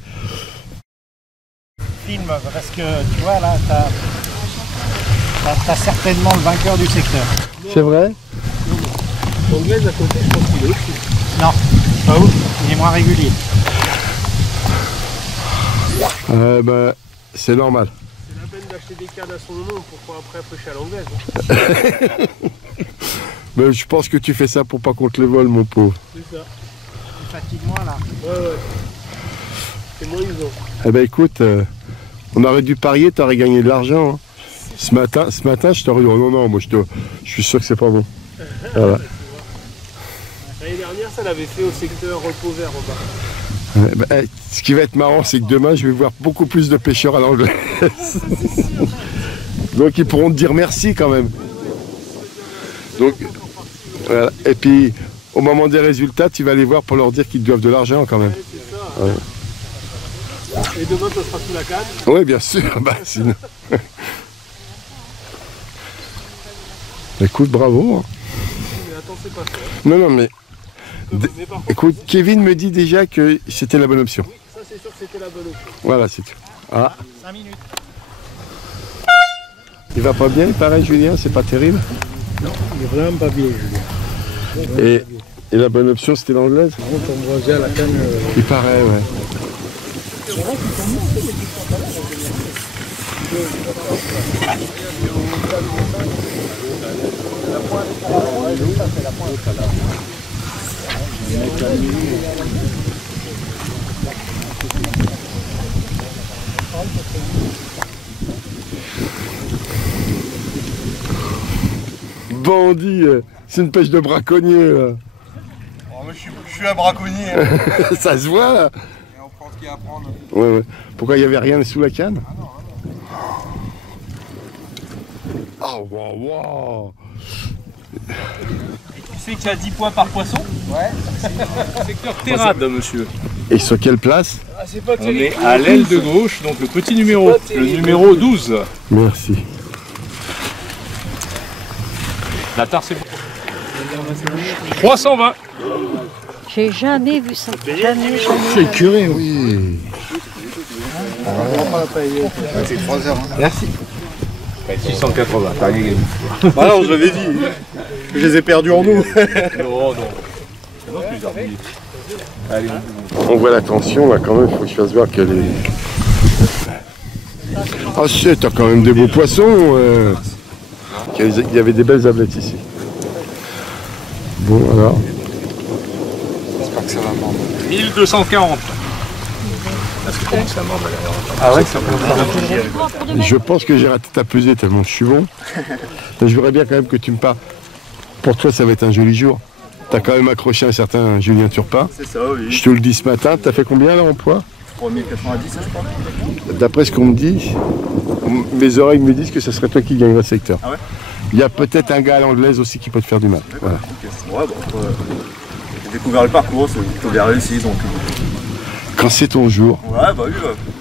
Film, parce que tu vois là, t'as certainement le vainqueur du secteur. C'est vrai? L'anglaise à côté, je pense qu'il est aussi. Non, pas ouf, il est moins régulier. Bah, c'est normal. C'est la peine d'acheter des cannes à son nom pour pouvoir après pêcher à l'anglaise. Mais je pense que tu fais ça pour pas qu'on te les vole, mon pauvre. C'est ça. Tu fatigues moins là. Ouais. C'est moins usant. Eh ben écoute, on aurait dû parier, t'aurais gagné de l'argent. Hein. Ce matin, je t'aurais dit, oh non, moi je suis sûr que c'est pas bon. Voilà. L'année dernière, ça l'avait fait au secteur repos vert au bas. Ce qui va être marrant, c'est que demain, je vais voir beaucoup plus de pêcheurs à l'anglaise. Donc ils pourront te dire merci quand même. Donc, voilà. Et puis, au moment des résultats, tu vas les voir pour leur dire qu'ils te doivent de l'argent quand même. Ouais, c'est ça. Ouais. Et demain, ça sera sous la canne? Oui, bien sûr. Bah, sinon... Écoute, bravo. Hein. Mais attends, c'est pas ça. Non, mais... Écoute, Kevin me dit déjà que c'était la bonne option. Oui, ça c'est sûr que c'était la bonne option. Voilà, c'est tout. Ah. 5 minutes. Il va pas bien, il paraît, Julien, c'est pas terrible? Non, il est vraiment pas bien, Julien. Et la bonne option, c'était l'anglaise? Ton voisin à la canne... Il paraît, ouais. Bandit, c'est une pêche de braconnier là. Oh, mais je suis un braconnier. Hein. Ça se voit là. Et on prend ce qu'il y a à prendre. Ouais. Pourquoi il n'y avait rien sous la canne? Oh wow. Tu sais qu'il y a 10 points par poisson? Ouais. Secteur Terrade, monsieur. Et sur quelle place? On est à l'aile de gauche, donc le petit numéro, le numéro 12. Merci. La tare c'est bon. 320. J'ai jamais vu ça. Jamais. C'est curé, oui. C'est 3 heures. Merci. 680, t'as rien gagné. Bah non, je l'avais dit. Je les ai perdus en nous. Non, non. Allez, On voit la tension là quand même, il faut que je fasse voir qu'elle est. Ah si, t'as quand même des beaux poissons. Il y avait des belles ablettes ici. Bon alors. J'espère que ça va mordre. 1240. Ah ouais, ça peut. Je pense que j'ai raté ta pesée tellement je suis bon. Mais je voudrais bien quand même que tu me parles. Pour toi, ça va être un joli jour. T'as quand même accroché un certain Julien Turpin. C'est ça, oui. Je te le dis ce matin. T'as fait combien là en poids? 3090, je crois. D'après ce qu'on me dit, mes oreilles me disent que ce serait toi qui gagnerais le secteur. Ah ouais? Il y a peut-être un gars à l'anglaise aussi qui peut te faire du mal. Voilà. Okay. Ouais, bon, j'ai découvert le parcours, c'est plutôt bien réussi donc. Quand c'est ton jour. Ouais, bah oui.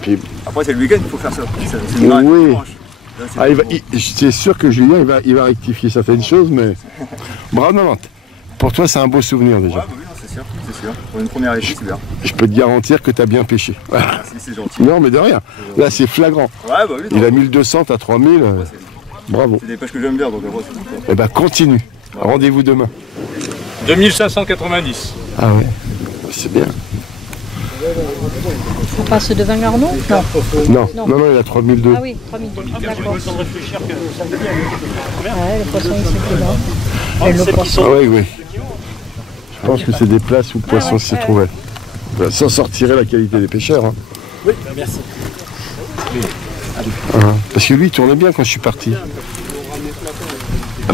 Puis... Après, c'est le week-end qu'il faut faire ça. C'est une marée, oui. Là, c'est sûr que Julien il va rectifier certaines choses, mais. Bravo, non. Pour toi, c'est un beau souvenir déjà. Ouais, bah oui, c'est sûr. Pour une première échec, c'est bien. Je peux te garantir que tu as bien pêché. Voilà. Merci, c'est gentil. Non, mais de rien. Là, c'est flagrant. Ouais, bah oui. Il a 1200, t'as 3000. Bravo. C'est des pêches que j'aime bien, donc après, c'est bon. Eh ben, continue. Rendez-vous demain. 2590. Ah ouais, c'est bien. On passe devant Arnaud? Non, il a 3002. Ah oui, 3002. D'accord. Ouais, le poisson il s'est là. Et le poisson. Ah oui. Je pense que c'est des places où le poisson s'y trouvait. Sans sortir la qualité des pêcheurs. Hein. Oui, merci. Parce que lui, il tournait bien quand je suis parti.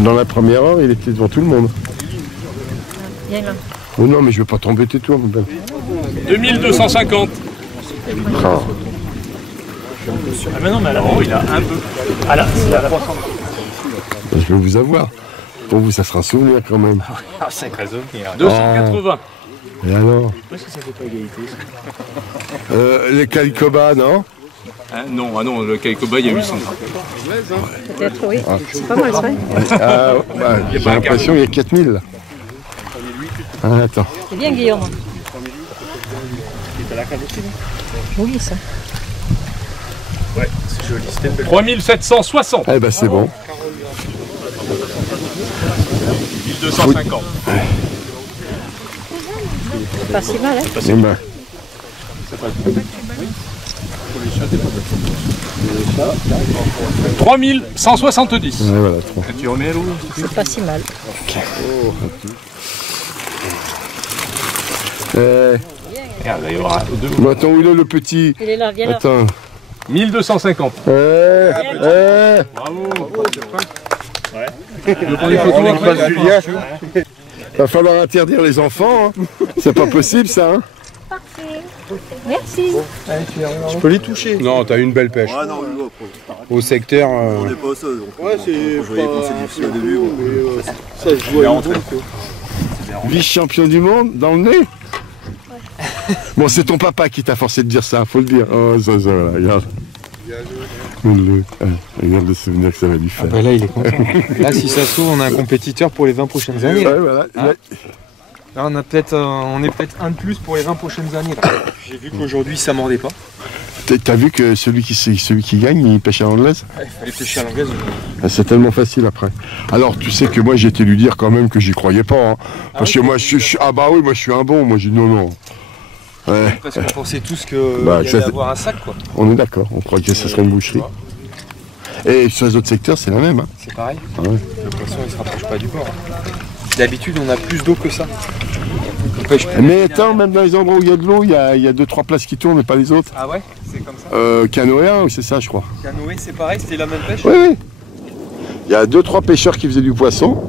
Dans la première heure, il était devant tout le monde. Viens là. Oh non, mais je veux pas t'embêter toi, mon bel. 2250. Ah. Ah mais non, mais alors, il a un peu. Ah là, c'est à la 300. Je vais vous avoir. Pour vous, ça sera un souvenir quand même. Ah, c'est très souvenir. 280. Et alors? Est-ce que ça fait pas égalité Les Calicoba, non? Non, le Calicoba, il y a 800. Peut-être, oui. C'est pas mal ça. J'ai l'impression qu'il y a 4000 là. Ah, attends. C'est bien, Guillaume. Joli ça. Ouais, c'est joli. C'était 3760. Eh ben c'est bon. 1250. C'est pas si mal, hein? Eh ben. 3170. Ouais, voilà, tu remets l'eau? C'est pas si mal. Regarde, il y aura deux. Bon, attends, où il est le petit? Il est là, viens là. Attends. 1250. Bravo. Ouais. Je prends des photos avec Julien. Va falloir interdire les enfants. Hein. C'est pas possible ça. Hein. Parfait. Merci. Je peux les toucher. Non, t'as une belle pêche. Ouais, non, Au secteur. on n'est pas ça. Donc, Ouais, c'est. je voyais qu'on s'est difficile au début. Ça se voit. Vice-champion du monde dans le nez. Bon, c'est ton papa qui t'a forcé de dire ça, faut le dire. Oh, ça, voilà, regarde. Regarde le souvenir que ça va lui faire. Ah bah là, il est content. Là, si ça se trouve, on a un compétiteur pour les 20 prochaines années. Ouais, voilà. Là, on est peut-être un de plus pour les 20 prochaines années. J'ai vu qu'aujourd'hui, ça mordait pas. T'as vu que celui qui gagne, il pêche à l'anglaise? Il fallait pêcher à l'anglaise. C'est tellement facile après. Alors, tu sais que moi, j'ai été lui dire quand même que j'y croyais pas. Hein, parce que moi, bah oui, moi, je suis un bon. Moi, j'ai dit non. Ouais. Parce qu'on pensait tous qu'il allait avoir un sac, quoi. On est d'accord, on croit que ce serait une boucherie. Et sur les autres secteurs, c'est la même. Hein. C'est pareil. Ah ouais. Le poisson, il se rapproche pas du bord. D'habitude, on a plus d'eau que ça. On pêche plus. Mais attends, même dans les endroits où il y a de l'eau, il y a 2-3 places qui tournent, mais pas les autres. Ah ouais? C'est comme ça? Canoë, c'est ça, je crois. Canoë, c'est pareil, c'était la même pêche? Oui. Il y a 2-3 pêcheurs qui faisaient du poisson.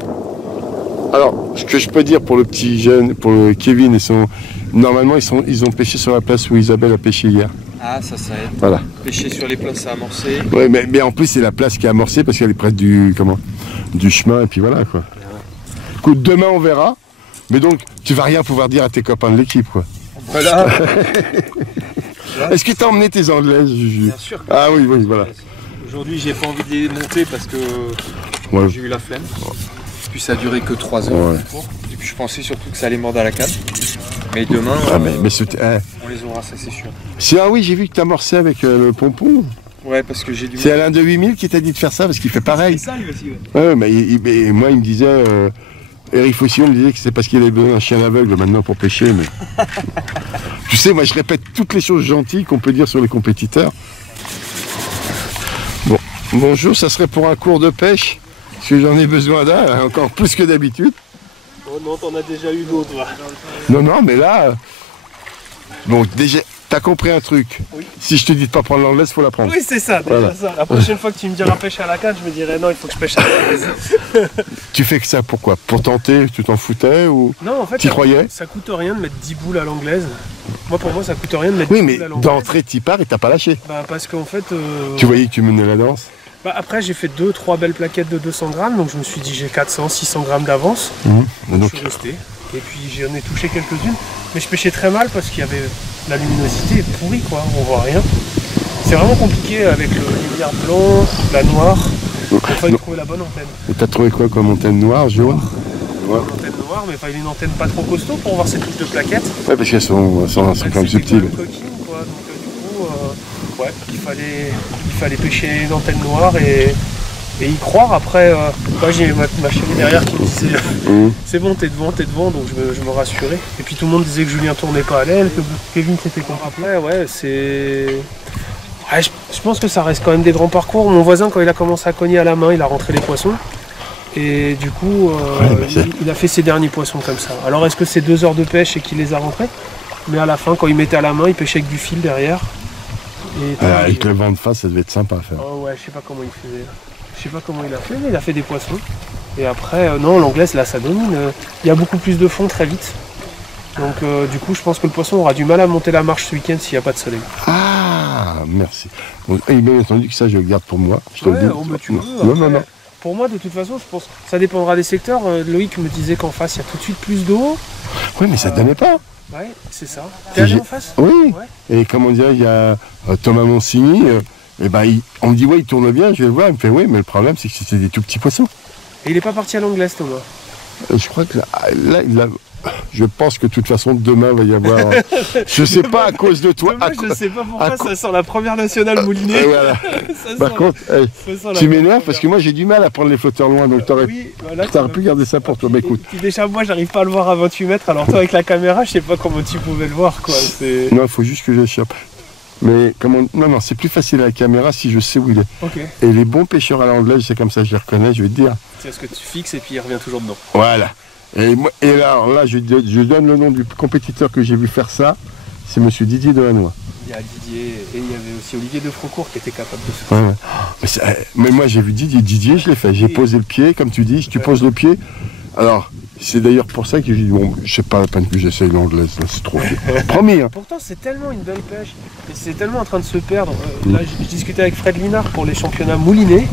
Alors, ce que je peux dire pour le petit jeune, pour le Kevin, normalement, ils ont pêché sur la place où Isabelle a pêché hier. Ah, ça aide. Voilà. Pêcher sur les places à amorcer. Oui, mais en plus, c'est la place qui est amorcée parce qu'elle est près du chemin, et puis voilà, quoi. Écoute, demain, on verra. Mais donc, tu vas rien pouvoir dire à tes copains de l'équipe, quoi. Voilà. Est-ce que tu as emmené tes anglaises, Juju? Bien sûr. Ah oui, voilà. Aujourd'hui, j'ai pas envie de les monter parce que j'ai eu la flemme. Puis ça a duré que 3 heures. Ouais. Et puis je pensais surtout que ça allait mordre à la canne. Mais demain, on les aura, ça c'est sûr. Ah oui, j'ai vu que tu amorçais avec le pompon. Ouais, parce que j'ai dû... C'est Alain de 8000 qui t'a dit de faire ça, parce qu'il fait pareil. C'est ça lui aussi, ouais. Mais moi, il me disait... Eric Faucillon me disait que c'est parce qu'il avait besoin d'un chien aveugle maintenant pour pêcher, mais... Tu sais, moi je répète toutes les choses gentilles qu'on peut dire sur les compétiteurs. Bon, bonjour, ça serait pour un cours de pêche, parce que j'en ai besoin d'un, encore plus que d'habitude. Oh non, t'en as déjà eu d'autres, va. Non, mais là... Bon, déjà, t'as compris un truc. Oui. Si je te dis de pas prendre l'anglaise, faut la prendre. Oui, c'est ça, déjà ça. La prochaine fois que tu me diras pêcher à la canne, je me dirais non, il faut que je pêche à l'anglaise. Tu fais que ça pourquoi? Pour tenter, tu t'en foutais ou... Non, en fait, t'y croyais? Ça coûte rien de mettre 10 boules à l'anglaise. Pour moi, ça coûte rien de mettre 10 boules à l'anglaise. Oui, mais d'entrée, t'y pars et t'as pas lâché. Bah, parce qu'en fait... Tu voyais que tu menais la danse? Bah, après, j'ai fait 2-3 belles plaquettes de 200 grammes, donc je me suis dit j'ai 400-600 grammes d'avance. Donc je suis resté. Et puis j'en ai touché quelques-unes. Mais je pêchais très mal parce qu'il y avait... La luminosité est pourrie, quoi, on voit rien. C'est vraiment compliqué avec le lumière blanc, la noire. Il fallait trouver la bonne antenne. Et t'as trouvé quoi comme antenne noire, jaune? Une antenne noire, mais il fallait une antenne pas trop costaud pour voir ces touches de plaquettes. Ouais, parce qu'elles sont quand même subtiles. Coquine, quoi. Donc du coup, il fallait pêcher une antenne noire et y croire. Après, moi j'ai ma chérie derrière qui me disait c'est bon, t'es devant, donc je me rassurais. Et puis tout le monde disait que Julien tournait pas à l'aile, que Kevin c'était compliqué. Ouais, c'est... Ouais, je pense que ça reste quand même des grands parcours. Mon voisin, quand il a commencé à cogner à la main, il a rentré les poissons. Et du coup, il a fait ses derniers poissons comme ça. Alors est-ce que c'est 2 heures de pêche et qu'il les a rentrés? Mais à la fin, quand il mettait à la main, il pêchait avec du fil derrière. Et avec le vent de face, ça devait être sympa à faire. Oh ouais, je sais pas comment il faisait. Je sais pas comment il a fait, mais il a fait des poissons. Et après, non, l'anglaise, là, ça domine. Il y a beaucoup plus de fond très vite. Donc, du coup, je pense que le poisson aura du mal à monter la marche ce week-end s'il n'y a pas de soleil. Ah, merci. Donc, bien entendu que ça, je le garde pour moi. Je te le dis. Tu veux, non. Pour moi, de toute façon, je pense que ça dépendra des secteurs. Loïc me disait qu'en face, il y a tout de suite plus d'eau. Oui, mais ça ne donnait pas. Ouais, c'est ça. T'es allé en face? Oui. Ouais. Et comme on dirait, il y a Thomas Monsigny. On me dit, ouais, il tourne bien. Je vais le voir. Il me fait, oui, mais le problème, c'est que c'était des tout petits poissons. Et il n'est pas parti à l'anglaise, Thomas? Je crois que là, je pense que de toute façon, demain, va y avoir... je sais pas, à cause de toi... je sais pas pourquoi ça sent la première nationale moulinée. Voilà. Par contre, tu m'énerves parce que moi, j'ai du mal à prendre les flotteurs loin. Donc, t'aurais pu garder ça pour toi. Mais écoute. Déjà, moi, j'arrive pas à le voir à 28 mètres. Alors, toi, avec la caméra, je sais pas comment tu pouvais le voir, quoi. Non, il faut juste que j'échappe. Mais non, c'est plus facile à la caméra si je sais où il est. Okay. Et les bons pêcheurs à l'anglaise, c'est comme ça, je les reconnais, je vais te dire. C'est ce que tu fixes et puis il revient toujours dedans. Voilà. Et là, je donne le nom du compétiteur que j'ai vu faire ça, c'est monsieur Didier Delannoy. Il y a Didier et il y avait aussi Olivier Defrocourt qui était capable de faire ça. Ouais. Mais moi j'ai vu Didier, je l'ai fait. J'ai posé le pied, comme tu dis, tu poses le pied. Alors, c'est d'ailleurs pour ça que j'ai dit, bon, je sais pas la peine que j'essaye l'anglaise, c'est trop vieux. Promis, hein. Pourtant, c'est tellement une belle pêche, et c'est tellement en train de se perdre. Là, je discutais avec Fred Linard pour les championnats moulinés,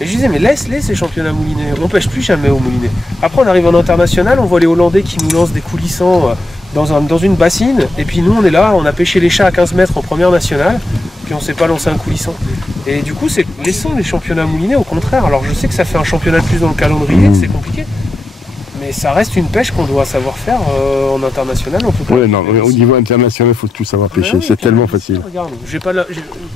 et je disais, mais laisse-les ces championnats moulinés, on pêche plus jamais au moulinet. Après, on arrive en international, on voit les Hollandais qui nous lancent des coulissants dans une bassine, et puis nous, on est là, on a pêché les chats à 15 mètres en première nationale, puis on sait pas lancer un coulissant. Et du coup, laissons les championnats moulinés, au contraire. Alors, je sais que ça fait un championnat de plus dans le calendrier, c'est compliqué. Mais ça reste une pêche qu'on doit savoir faire en international en tout cas. Oui, non, au niveau international, il faut tout savoir pêcher, c'est tellement facile. Regarde,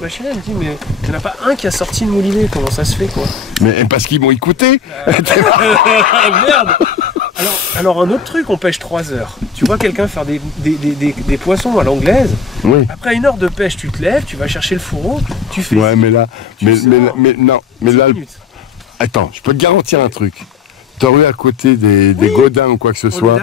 ma chérie elle me dit, mais il n'y en a pas un qui a sorti de moulinet, comment ça se fait quoi? Mais parce qu'ils m'ont écouté. Merde. Alors un autre truc, on pêche 3 heures. Tu vois quelqu'un faire des poissons à l'anglaise. Oui. Après 1 heure de pêche, tu te lèves, tu vas chercher le fourreau, tu fais... Ouais, mais là... Mais là... Attends, je peux te garantir un truc. T'aurais eu à côté des Godins ou quoi que ce soit.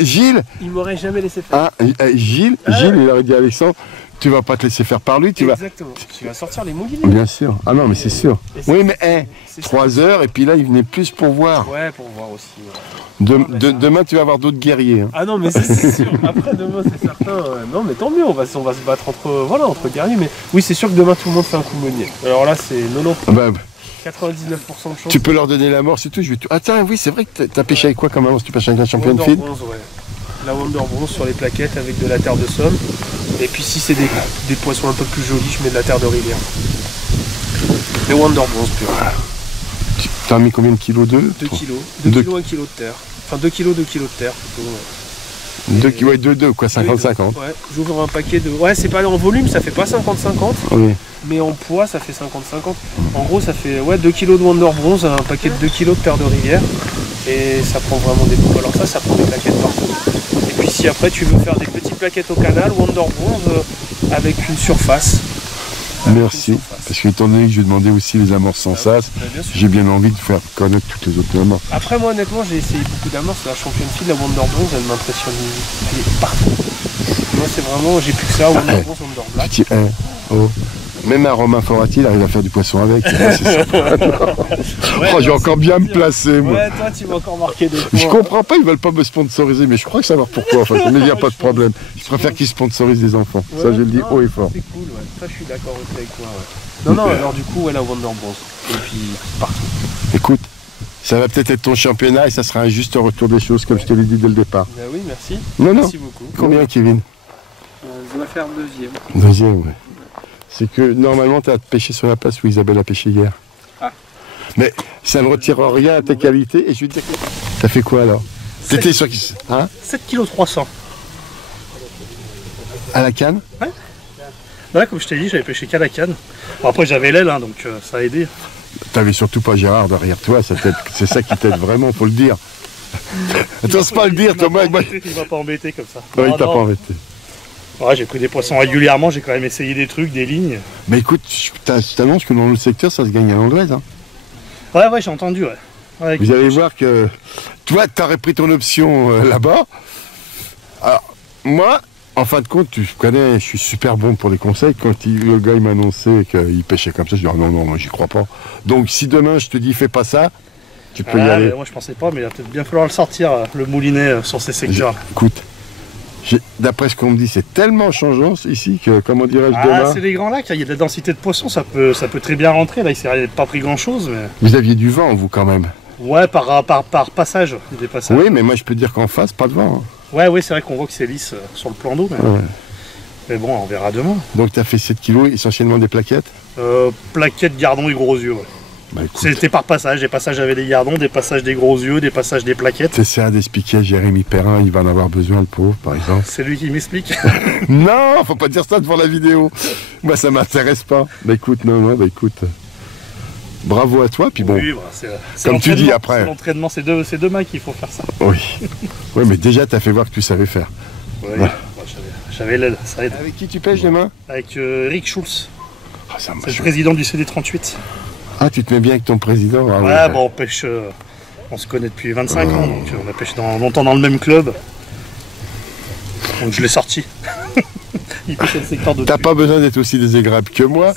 Gilles, il m'aurait jamais laissé faire. Gilles, il aurait dit à Alexandre, tu vas pas te laisser faire par lui, Exactement. Tu vas sortir les moulinets. Bien sûr. Ah non, mais c'est sûr. Oui, mais 3 heures, et puis là, il venait plus pour voir. Ouais, pour voir aussi. Ouais. Demain, tu vas avoir d'autres guerriers. Hein. Ah non, mais c'est sûr. Après, demain, c'est certain. Non, mais tant mieux, on va se battre entre guerriers. Mais oui, c'est sûr que demain, tout le monde fait un coup de meunier. Alors là, c'est 99% de chance. Tu peux leur donner la mort, c'est tout. Attends, oui, c'est vrai que t'as pêché avec quoi comme avance? Tu pêches avec un champion de feed? La Wonder Bronze sur les plaquettes avec de la terre de Somme. Et puis si c'est des poissons un peu plus jolis, je mets de la terre de rivière. Les Wonder Bronze pur. T'as mis combien de kilos 2 kilos. 2 kilos, 1 kilo de terre. Enfin 2 kilos, 2 kilos de terre plutôt. 2 quoi, 50-50. Ouais, j'ouvre un paquet de... Ouais, c'est pas en volume, ça fait pas 50-50. Oui. Mais en poids, ça fait 50-50. En gros, ça fait 2 kg de Wonder Bronze, un paquet de 2 kg de Perle de Rivière. Et ça prend vraiment des pompes. Alors ça prend des plaquettes partout. Et puis si après tu veux faire des petites plaquettes au canal, Wonder Bronze avec une surface. Merci. Parce que étant donné que je vais demander aussi les amorces sans sas, j'ai bien envie de faire connaître toutes les autres amorces. Après moi honnêtement j'ai essayé beaucoup d'amorces. La championne fille de la Wonder Bronze, elle m'impressionne. Elle est partout. Moi c'est vraiment, j'ai plus que ça, Wonder Bronze, Wonder Black. Petit Même un Romain Forati, il arrive à faire du poisson avec. J'ai encore bien me placer, moi. Ouais, toi, tu vas encore marquer des points. Je comprends pas, ils veulent pas me sponsoriser, mais je crois que savoir pourquoi, en fait. Mais il n'y a pas de problème. Je préfère qu'ils sponsorisent des enfants. Ouais, ça, je le dis haut et fort. C'est cool, ouais. Ça, je suis d'accord aussi avec toi, ouais. Non, alors du coup, la Wonder Bronze. Et puis, partout. Écoute, ça va peut-être être ton championnat et ça sera un juste retour des choses, comme je te l'ai dit dès le départ. Oui, merci. Merci beaucoup. Combien, Kevin? Je dois faire deuxième. Deuxième, oui. C'est que normalement, tu as pêché sur la place où Isabelle a pêché hier. Ah. Mais ça ne retire rien à tes qualités. Et je vais te dire, t'as fait quoi alors? T'étais sur qui? 7 kg 300. À la canne? Ouais. Là, comme je t'ai dit, j'avais pêché qu'à la canne. Bon, après, j'avais l'aile, hein, donc ça a aidé. T'avais surtout pas Gérard derrière toi, c'est ça qui t'aide vraiment, faut le dire. T'oses pas le dire, Thomas. Il m'a pas embêté comme ça. Non, il t'a pas embêté. Ouais, j'ai pris des poissons régulièrement, j'ai quand même essayé des trucs, des lignes. Mais écoute, je t'annonce que dans le secteur, ça se gagne à l'anglaise. Hein. Ouais, j'ai entendu, ouais. Vous allez voir que toi, t'aurais pris ton option là-bas. Alors, moi, en fin de compte, tu connais, je suis super bon pour les conseils. Quand le gars m'a annoncé qu'il pêchait comme ça, je dis non, moi j'y crois pas. Donc si demain je te dis fais pas ça, tu peux y aller. Moi je pensais pas, mais il va peut-être bien falloir le sortir, le moulinet sur ces secteurs. Écoute, d'après ce qu'on me dit, c'est tellement changeant ici que, comment dirais-je, demain... c'est les grands lacs, il y a de la densité de poissons, ça peut très bien rentrer. Là, il s'est pas pris grand-chose. Mais... Vous aviez du vent, vous, quand même? Ouais, par passage, il y a des passages. Oui, mais moi je peux te dire qu'en face, pas de vent. Hein. Ouais, c'est vrai qu'on voit que c'est lisse sur le plan d'eau. Mais bon, on verra demain. Donc tu as fait 7 kilos, essentiellement des plaquettes? Plaquettes, gardons et gros yeux, ouais. Bah, c'était par passage, des passages avec des gardons, des passages des gros yeux, des passages des plaquettes. C'est ça d'expliquer à Jérémy Perrin, il va en avoir besoin, le pauvre, par exemple. C'est lui qui m'explique. Non, faut pas dire ça devant la vidéo. Moi, ça m'intéresse pas. Bah écoute, écoute. Bravo à toi, puis bon. Oui, comme tu dis après. L'entraînement, c'est deux mains qu'il faut faire ça. Oui. Oui, mais déjà, tu as fait voir que tu savais faire. Oui, j'avais l'aile, ça aide. Avec qui tu pêches demain? Avec Eric Schulz. C'est le président du CD38. Ah, tu te mets bien avec ton président? Ah, ouais, bon, on pêche, on se connaît depuis 25 ans, donc on a pêché longtemps dans le même club. Donc je l'ai sorti. Il pêchait le secteur de... T'as pas besoin d'être aussi désagréable que moi.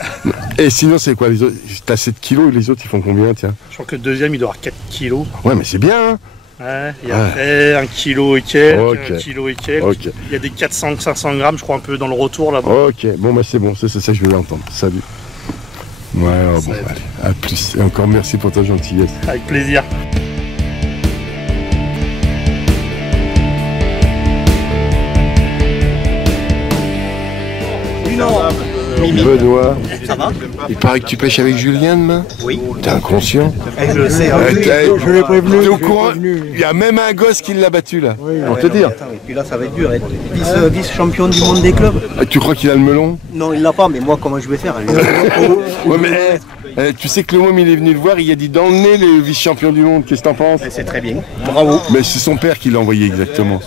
Et sinon, c'est quoi les autres? T'as 7 kilos et les autres, ils font combien, tiens? Je crois que le deuxième, il doit avoir 4 kilos. Ouais, mais c'est bien, hein. Ouais, et après, 1 kilo et quelques, 1 kilo et quelques. Il y a des 400-500 grammes, je crois, un peu dans le retour, là-bas. Ok, bon, bah c'est bon, c'est ça que je voulais entendre. Salut. Ouais, bon, allez, à plus. Et encore merci pour ta gentillesse. Avec plaisir. Benoît, ça va? Il paraît que tu pêches avec Julien demain? Oui. T'es inconscient? Je le sais. Je l'ai prévenu. T'es au courant? Il y a même un gosse qui l'a battu là. Pour te dire. Attends, et puis là, ça va être dur. Vice-champion du monde des clubs. Tu crois qu'il a le melon? Non, il l'a pas, mais moi, comment je vais faire? Ouais, mais tu sais que le môme, il est venu le voir, il a dit dans le nez le vice-champion du monde. Qu'est-ce que t'en penses? C'est très bien. Bravo. Mais c'est son père qui l'a envoyé exactement.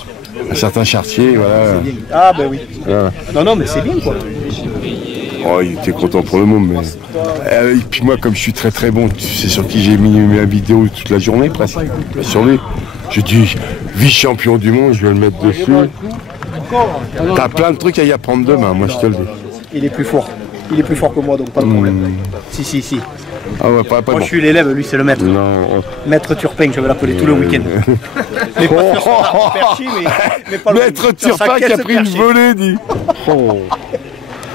Un certain Chartier, voilà. Ah, ben oui. Voilà. Non, mais c'est bien quoi. Oh, il était content pour le monde, mais... et puis moi, comme je suis très très bon, tu sais sur qui j'ai mis ma vidéo toute la journée presque. Sur lui. Je dis, vice-champion du monde, je vais le mettre dessus. T'as plein de trucs à y apprendre demain, moi je te le dis. Il est plus fort. Il est plus fort que moi, donc pas de problème. Si. Ah ouais, pas moi je suis l'élève, lui c'est le maître. Non. Maître Turpin, je vais l'appeler tout le week-end. Mais pas sur perchi, mais pas le Maître Turpin qui a pris une volée, dit.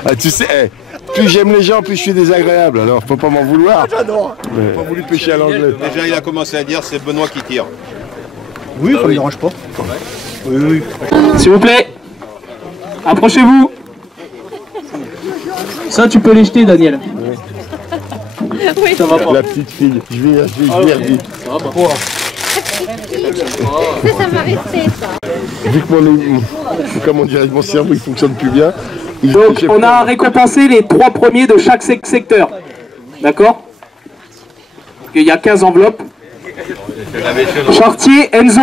Ah, tu sais, plus j'aime les gens, plus je suis désagréable, alors faut pas m'en vouloir. J'adore. J'ai pas voulu pêcher à l'anglais. Déjà, il a commencé à dire c'est Benoît qui tire. Oui, ça me dérange pas. Oui. S'il vous plaît, approchez-vous. Ça, tu peux les jeter, Daniel. Oui. Ça va pas. La petite fille, je vais vite. Ça va pas. Ça m'a resté, ça. Vu que comment dirais mon cerveau il fonctionne plus bien. Donc on a récompensé les 3 premiers de chaque secteur. D'accord? Il y a 15 enveloppes. Chartier, Enzo,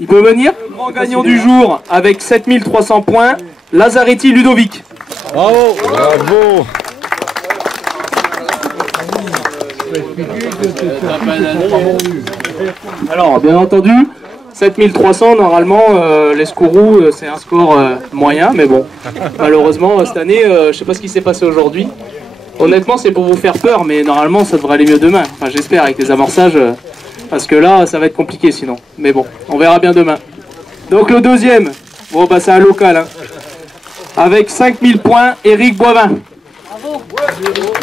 il peut venir. Grand gagnant du jour avec 7300 points, Lazaretti Ludovic. Bravo. Bravo. Alors, bien entendu, 7300, normalement, l'Escourou, c'est un score moyen, mais bon, malheureusement, cette année, je sais pas ce qui s'est passé aujourd'hui. Honnêtement, c'est pour vous faire peur, mais normalement, ça devrait aller mieux demain. Enfin, j'espère, avec les amorçages, parce que là, ça va être compliqué sinon. Mais bon, on verra bien demain. Donc, le deuxième, bon, bah, c'est un local, hein. Avec 5000 points, Éric Boivin. Bravo.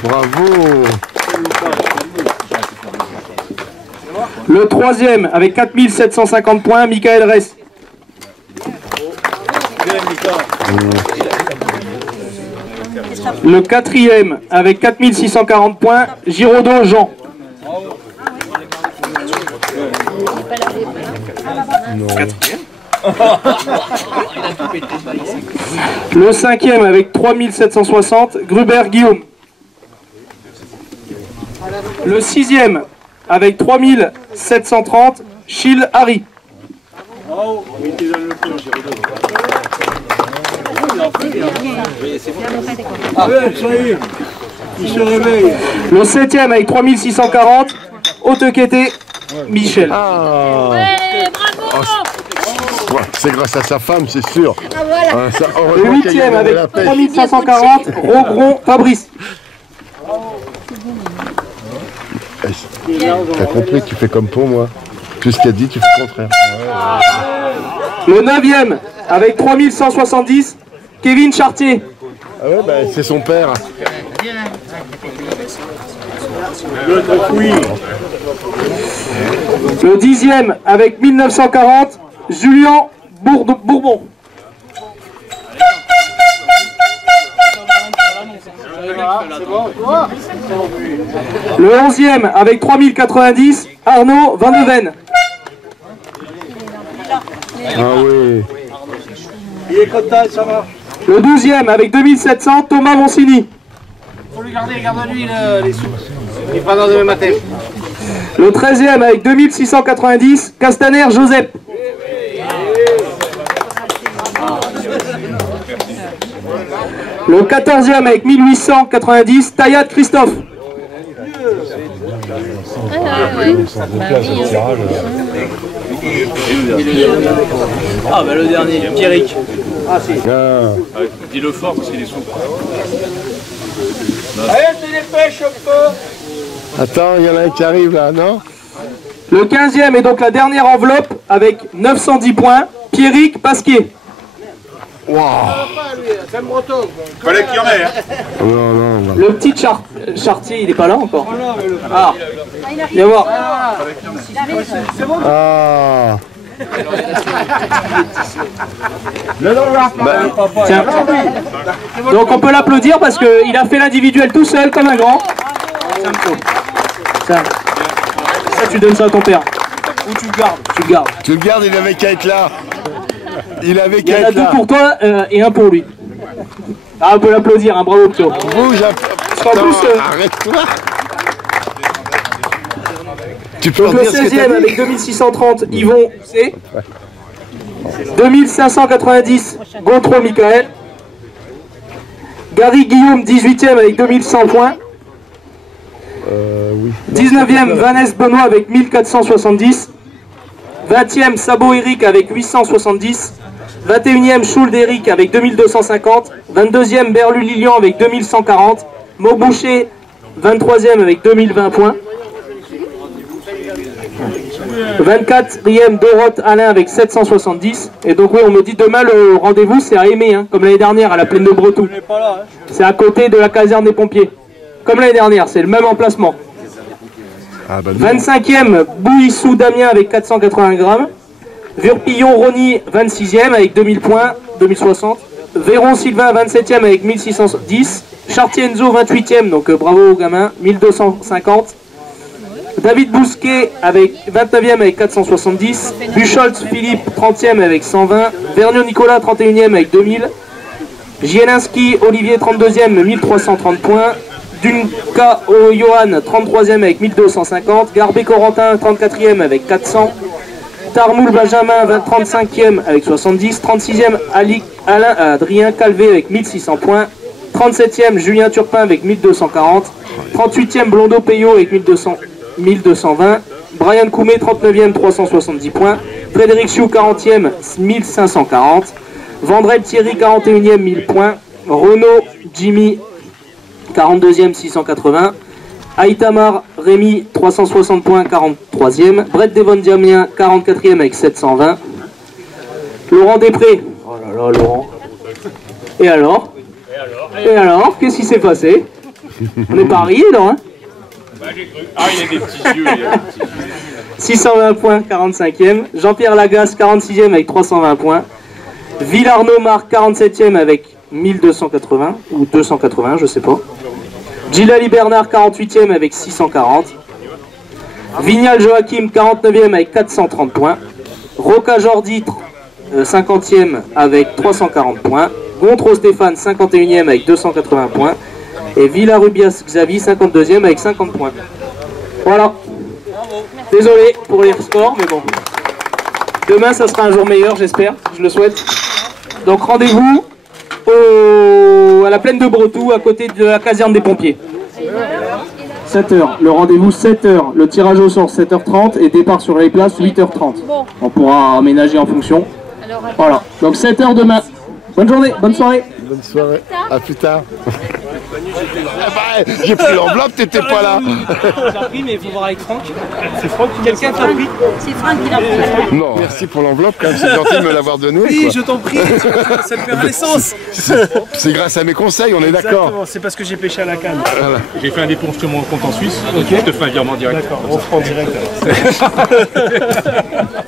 Bravo. Le troisième, avec 4750 points, Michael Ress. Le quatrième, avec 4640 points, Giraudot Jean. Quatrième. Le cinquième, avec 3760, Gruber Guillaume. Le sixième, avec 3730, Chil Harry. Le septième avec 3640, Otekété, Michel. Ah. Ouais, c'est grâce à sa femme, c'est sûr. Ah, voilà. Le huitième avec 3540, Rogron, Fabrice. T'as compris, tu fais comme pour moi. Tout ce qu'il a dit, tu fais le contraire. Le 9e, avec 3170, Kevin Chartier. Ah ouais, bah, c'est son père. Le 10e, avec 1940, Julien Bourbon. Le 11e, avec 3090, Arnaud Van de Ven. Ah oui. Il est content, ça marche. Le 12e, avec 2700, Thomas Monsini. Faut lui garder, garde-lui les sous. Il va dans demain matin. Le 13e, avec 2690, Castaner Joseph. Le 14e, avec 1890, Tayat Christophe. Ah bah le dernier, Pierrick. Ah si. Dis-le fort parce qu'il est sous. Allez, tu dépêches un peu. Attends, il y en a un qui arrive là, non? Le 15e est donc la dernière enveloppe avec 910 points, Pierrick Pasquier. Wow. C'est un breton. Fallait qu'il y en ait. Hein. Non, non, non. Le petit Chartier, il est pas là encore. Ah, viens voir. Ah. Tiens. Donc on peut l'applaudir parce qu'il a fait l'individuel tout seul comme un grand. Ça, tu donnes ça à ton père. Ou tu le gardes. Tu le gardes. Tu le gardes, il avait qu'à être là. Il avait Il y qu'à en a être deux là. pour toi et un pour lui. Ah, on peut l'applaudir, un bravo Pio. Bouge un peu. Parce qu'en plus, arrête-toi. Tu peux donc le redire ce que 16e t'as avec dit 2630, Yvon C. 2590, Gontro Michael. Gary Guillaume, 18e avec 2100 points. Oui. 19e, Vanessa Benoît avec 1470. 20e, Sabot Eric avec 870. 21e, Schuld Eric avec 2250. 22e, Berlu Lilian avec 2140. Mauboucher, 23e avec 2020 points. 24e, Doroth Alain avec 770. Et donc oui, on me dit demain le rendez-vous c'est à Aimé, hein, comme l'année dernière à la plaine de Bretou. C'est à côté de la caserne des pompiers. Comme l'année dernière, c'est le même emplacement. Ah bah, 25e, Bouissou Damien avec 480 grammes. Vurpillon Rony, 26e avec 2000 points, 2060. Véron Sylvain, 27e avec 1610. Chartier Enzo, 28e, donc bravo aux gamins, 1250. David Bousquet avec 29e avec 470. Bucholtz Philippe 30e avec 120. Vergniaud Nicolas 31e avec 2000. Zielinski Olivier 32e 1330 points. Dunka Johan 33e avec 1250. Garbet Corentin 34e avec 400. Tarmoul Benjamin 35e avec 70. 36e Alain Adrien Calvé avec 1600 points. 37e Julien Turpin avec 1240. 38e Blondeau Payot avec 1220. Brian Koumé 39e 370 points. Frédéric Chou 40e 1540. Vendrell Thierry 41e 1000 points. Renaud Jimmy 42e 680. Aïtamar Rémi 360 points 43e. Brett Devon Diamien 44e avec 720. Laurent Després. Oh là là Laurent. Et alors? Qu'est-ce qui s'est passé? On est pas arrivé là, hein? Bah j'ai cru. Ah il y a des petits yeux, 620 points, 45e. Jean-Pierre Lagasse, 46e avec 320 points. Villarno Marc, 47e avec 1280, ou 280, je sais pas. Gilali Bernard, 48e avec 640. Vignal Joachim, 49e avec 430 points. Roca Jordi, 50e avec 340 points. Gontreau Stéphane, 51e avec 280 points. Et Villarubias Xavier, 52e avec 50 points. Voilà. Désolé pour les scores, mais bon. Demain, ça sera un jour meilleur, j'espère. Je le souhaite. Donc rendez-vous à la plaine de Bretou, à côté de la caserne des pompiers. 7h. Le rendez-vous 7h. Le tirage au sort 7h30 et départ sur les places 8h30. On pourra aménager en fonction. Voilà. Donc 7h demain. Bonne journée, bonne soirée. Bonne soirée. À plus tard. J'ai pris l'enveloppe, t'étais pas là. J'ai pris, mais il faut voir avec Franck. C'est Franck qui quelqu'un t'a pris. C'est Franck qui l'a pris. Non, merci pour l'enveloppe, quand même, c'est gentil de me l'avoir donné. Oui, quoi. je t'en prie, ça te fait renaissance. C'est grâce à mes conseils, on est d'accord. C'est parce que j'ai pêché à la canne. Voilà. J'ai fait un dépôt sur mon compte en Suisse. Je te fais un virement direct. D'accord, on se prend direct alors.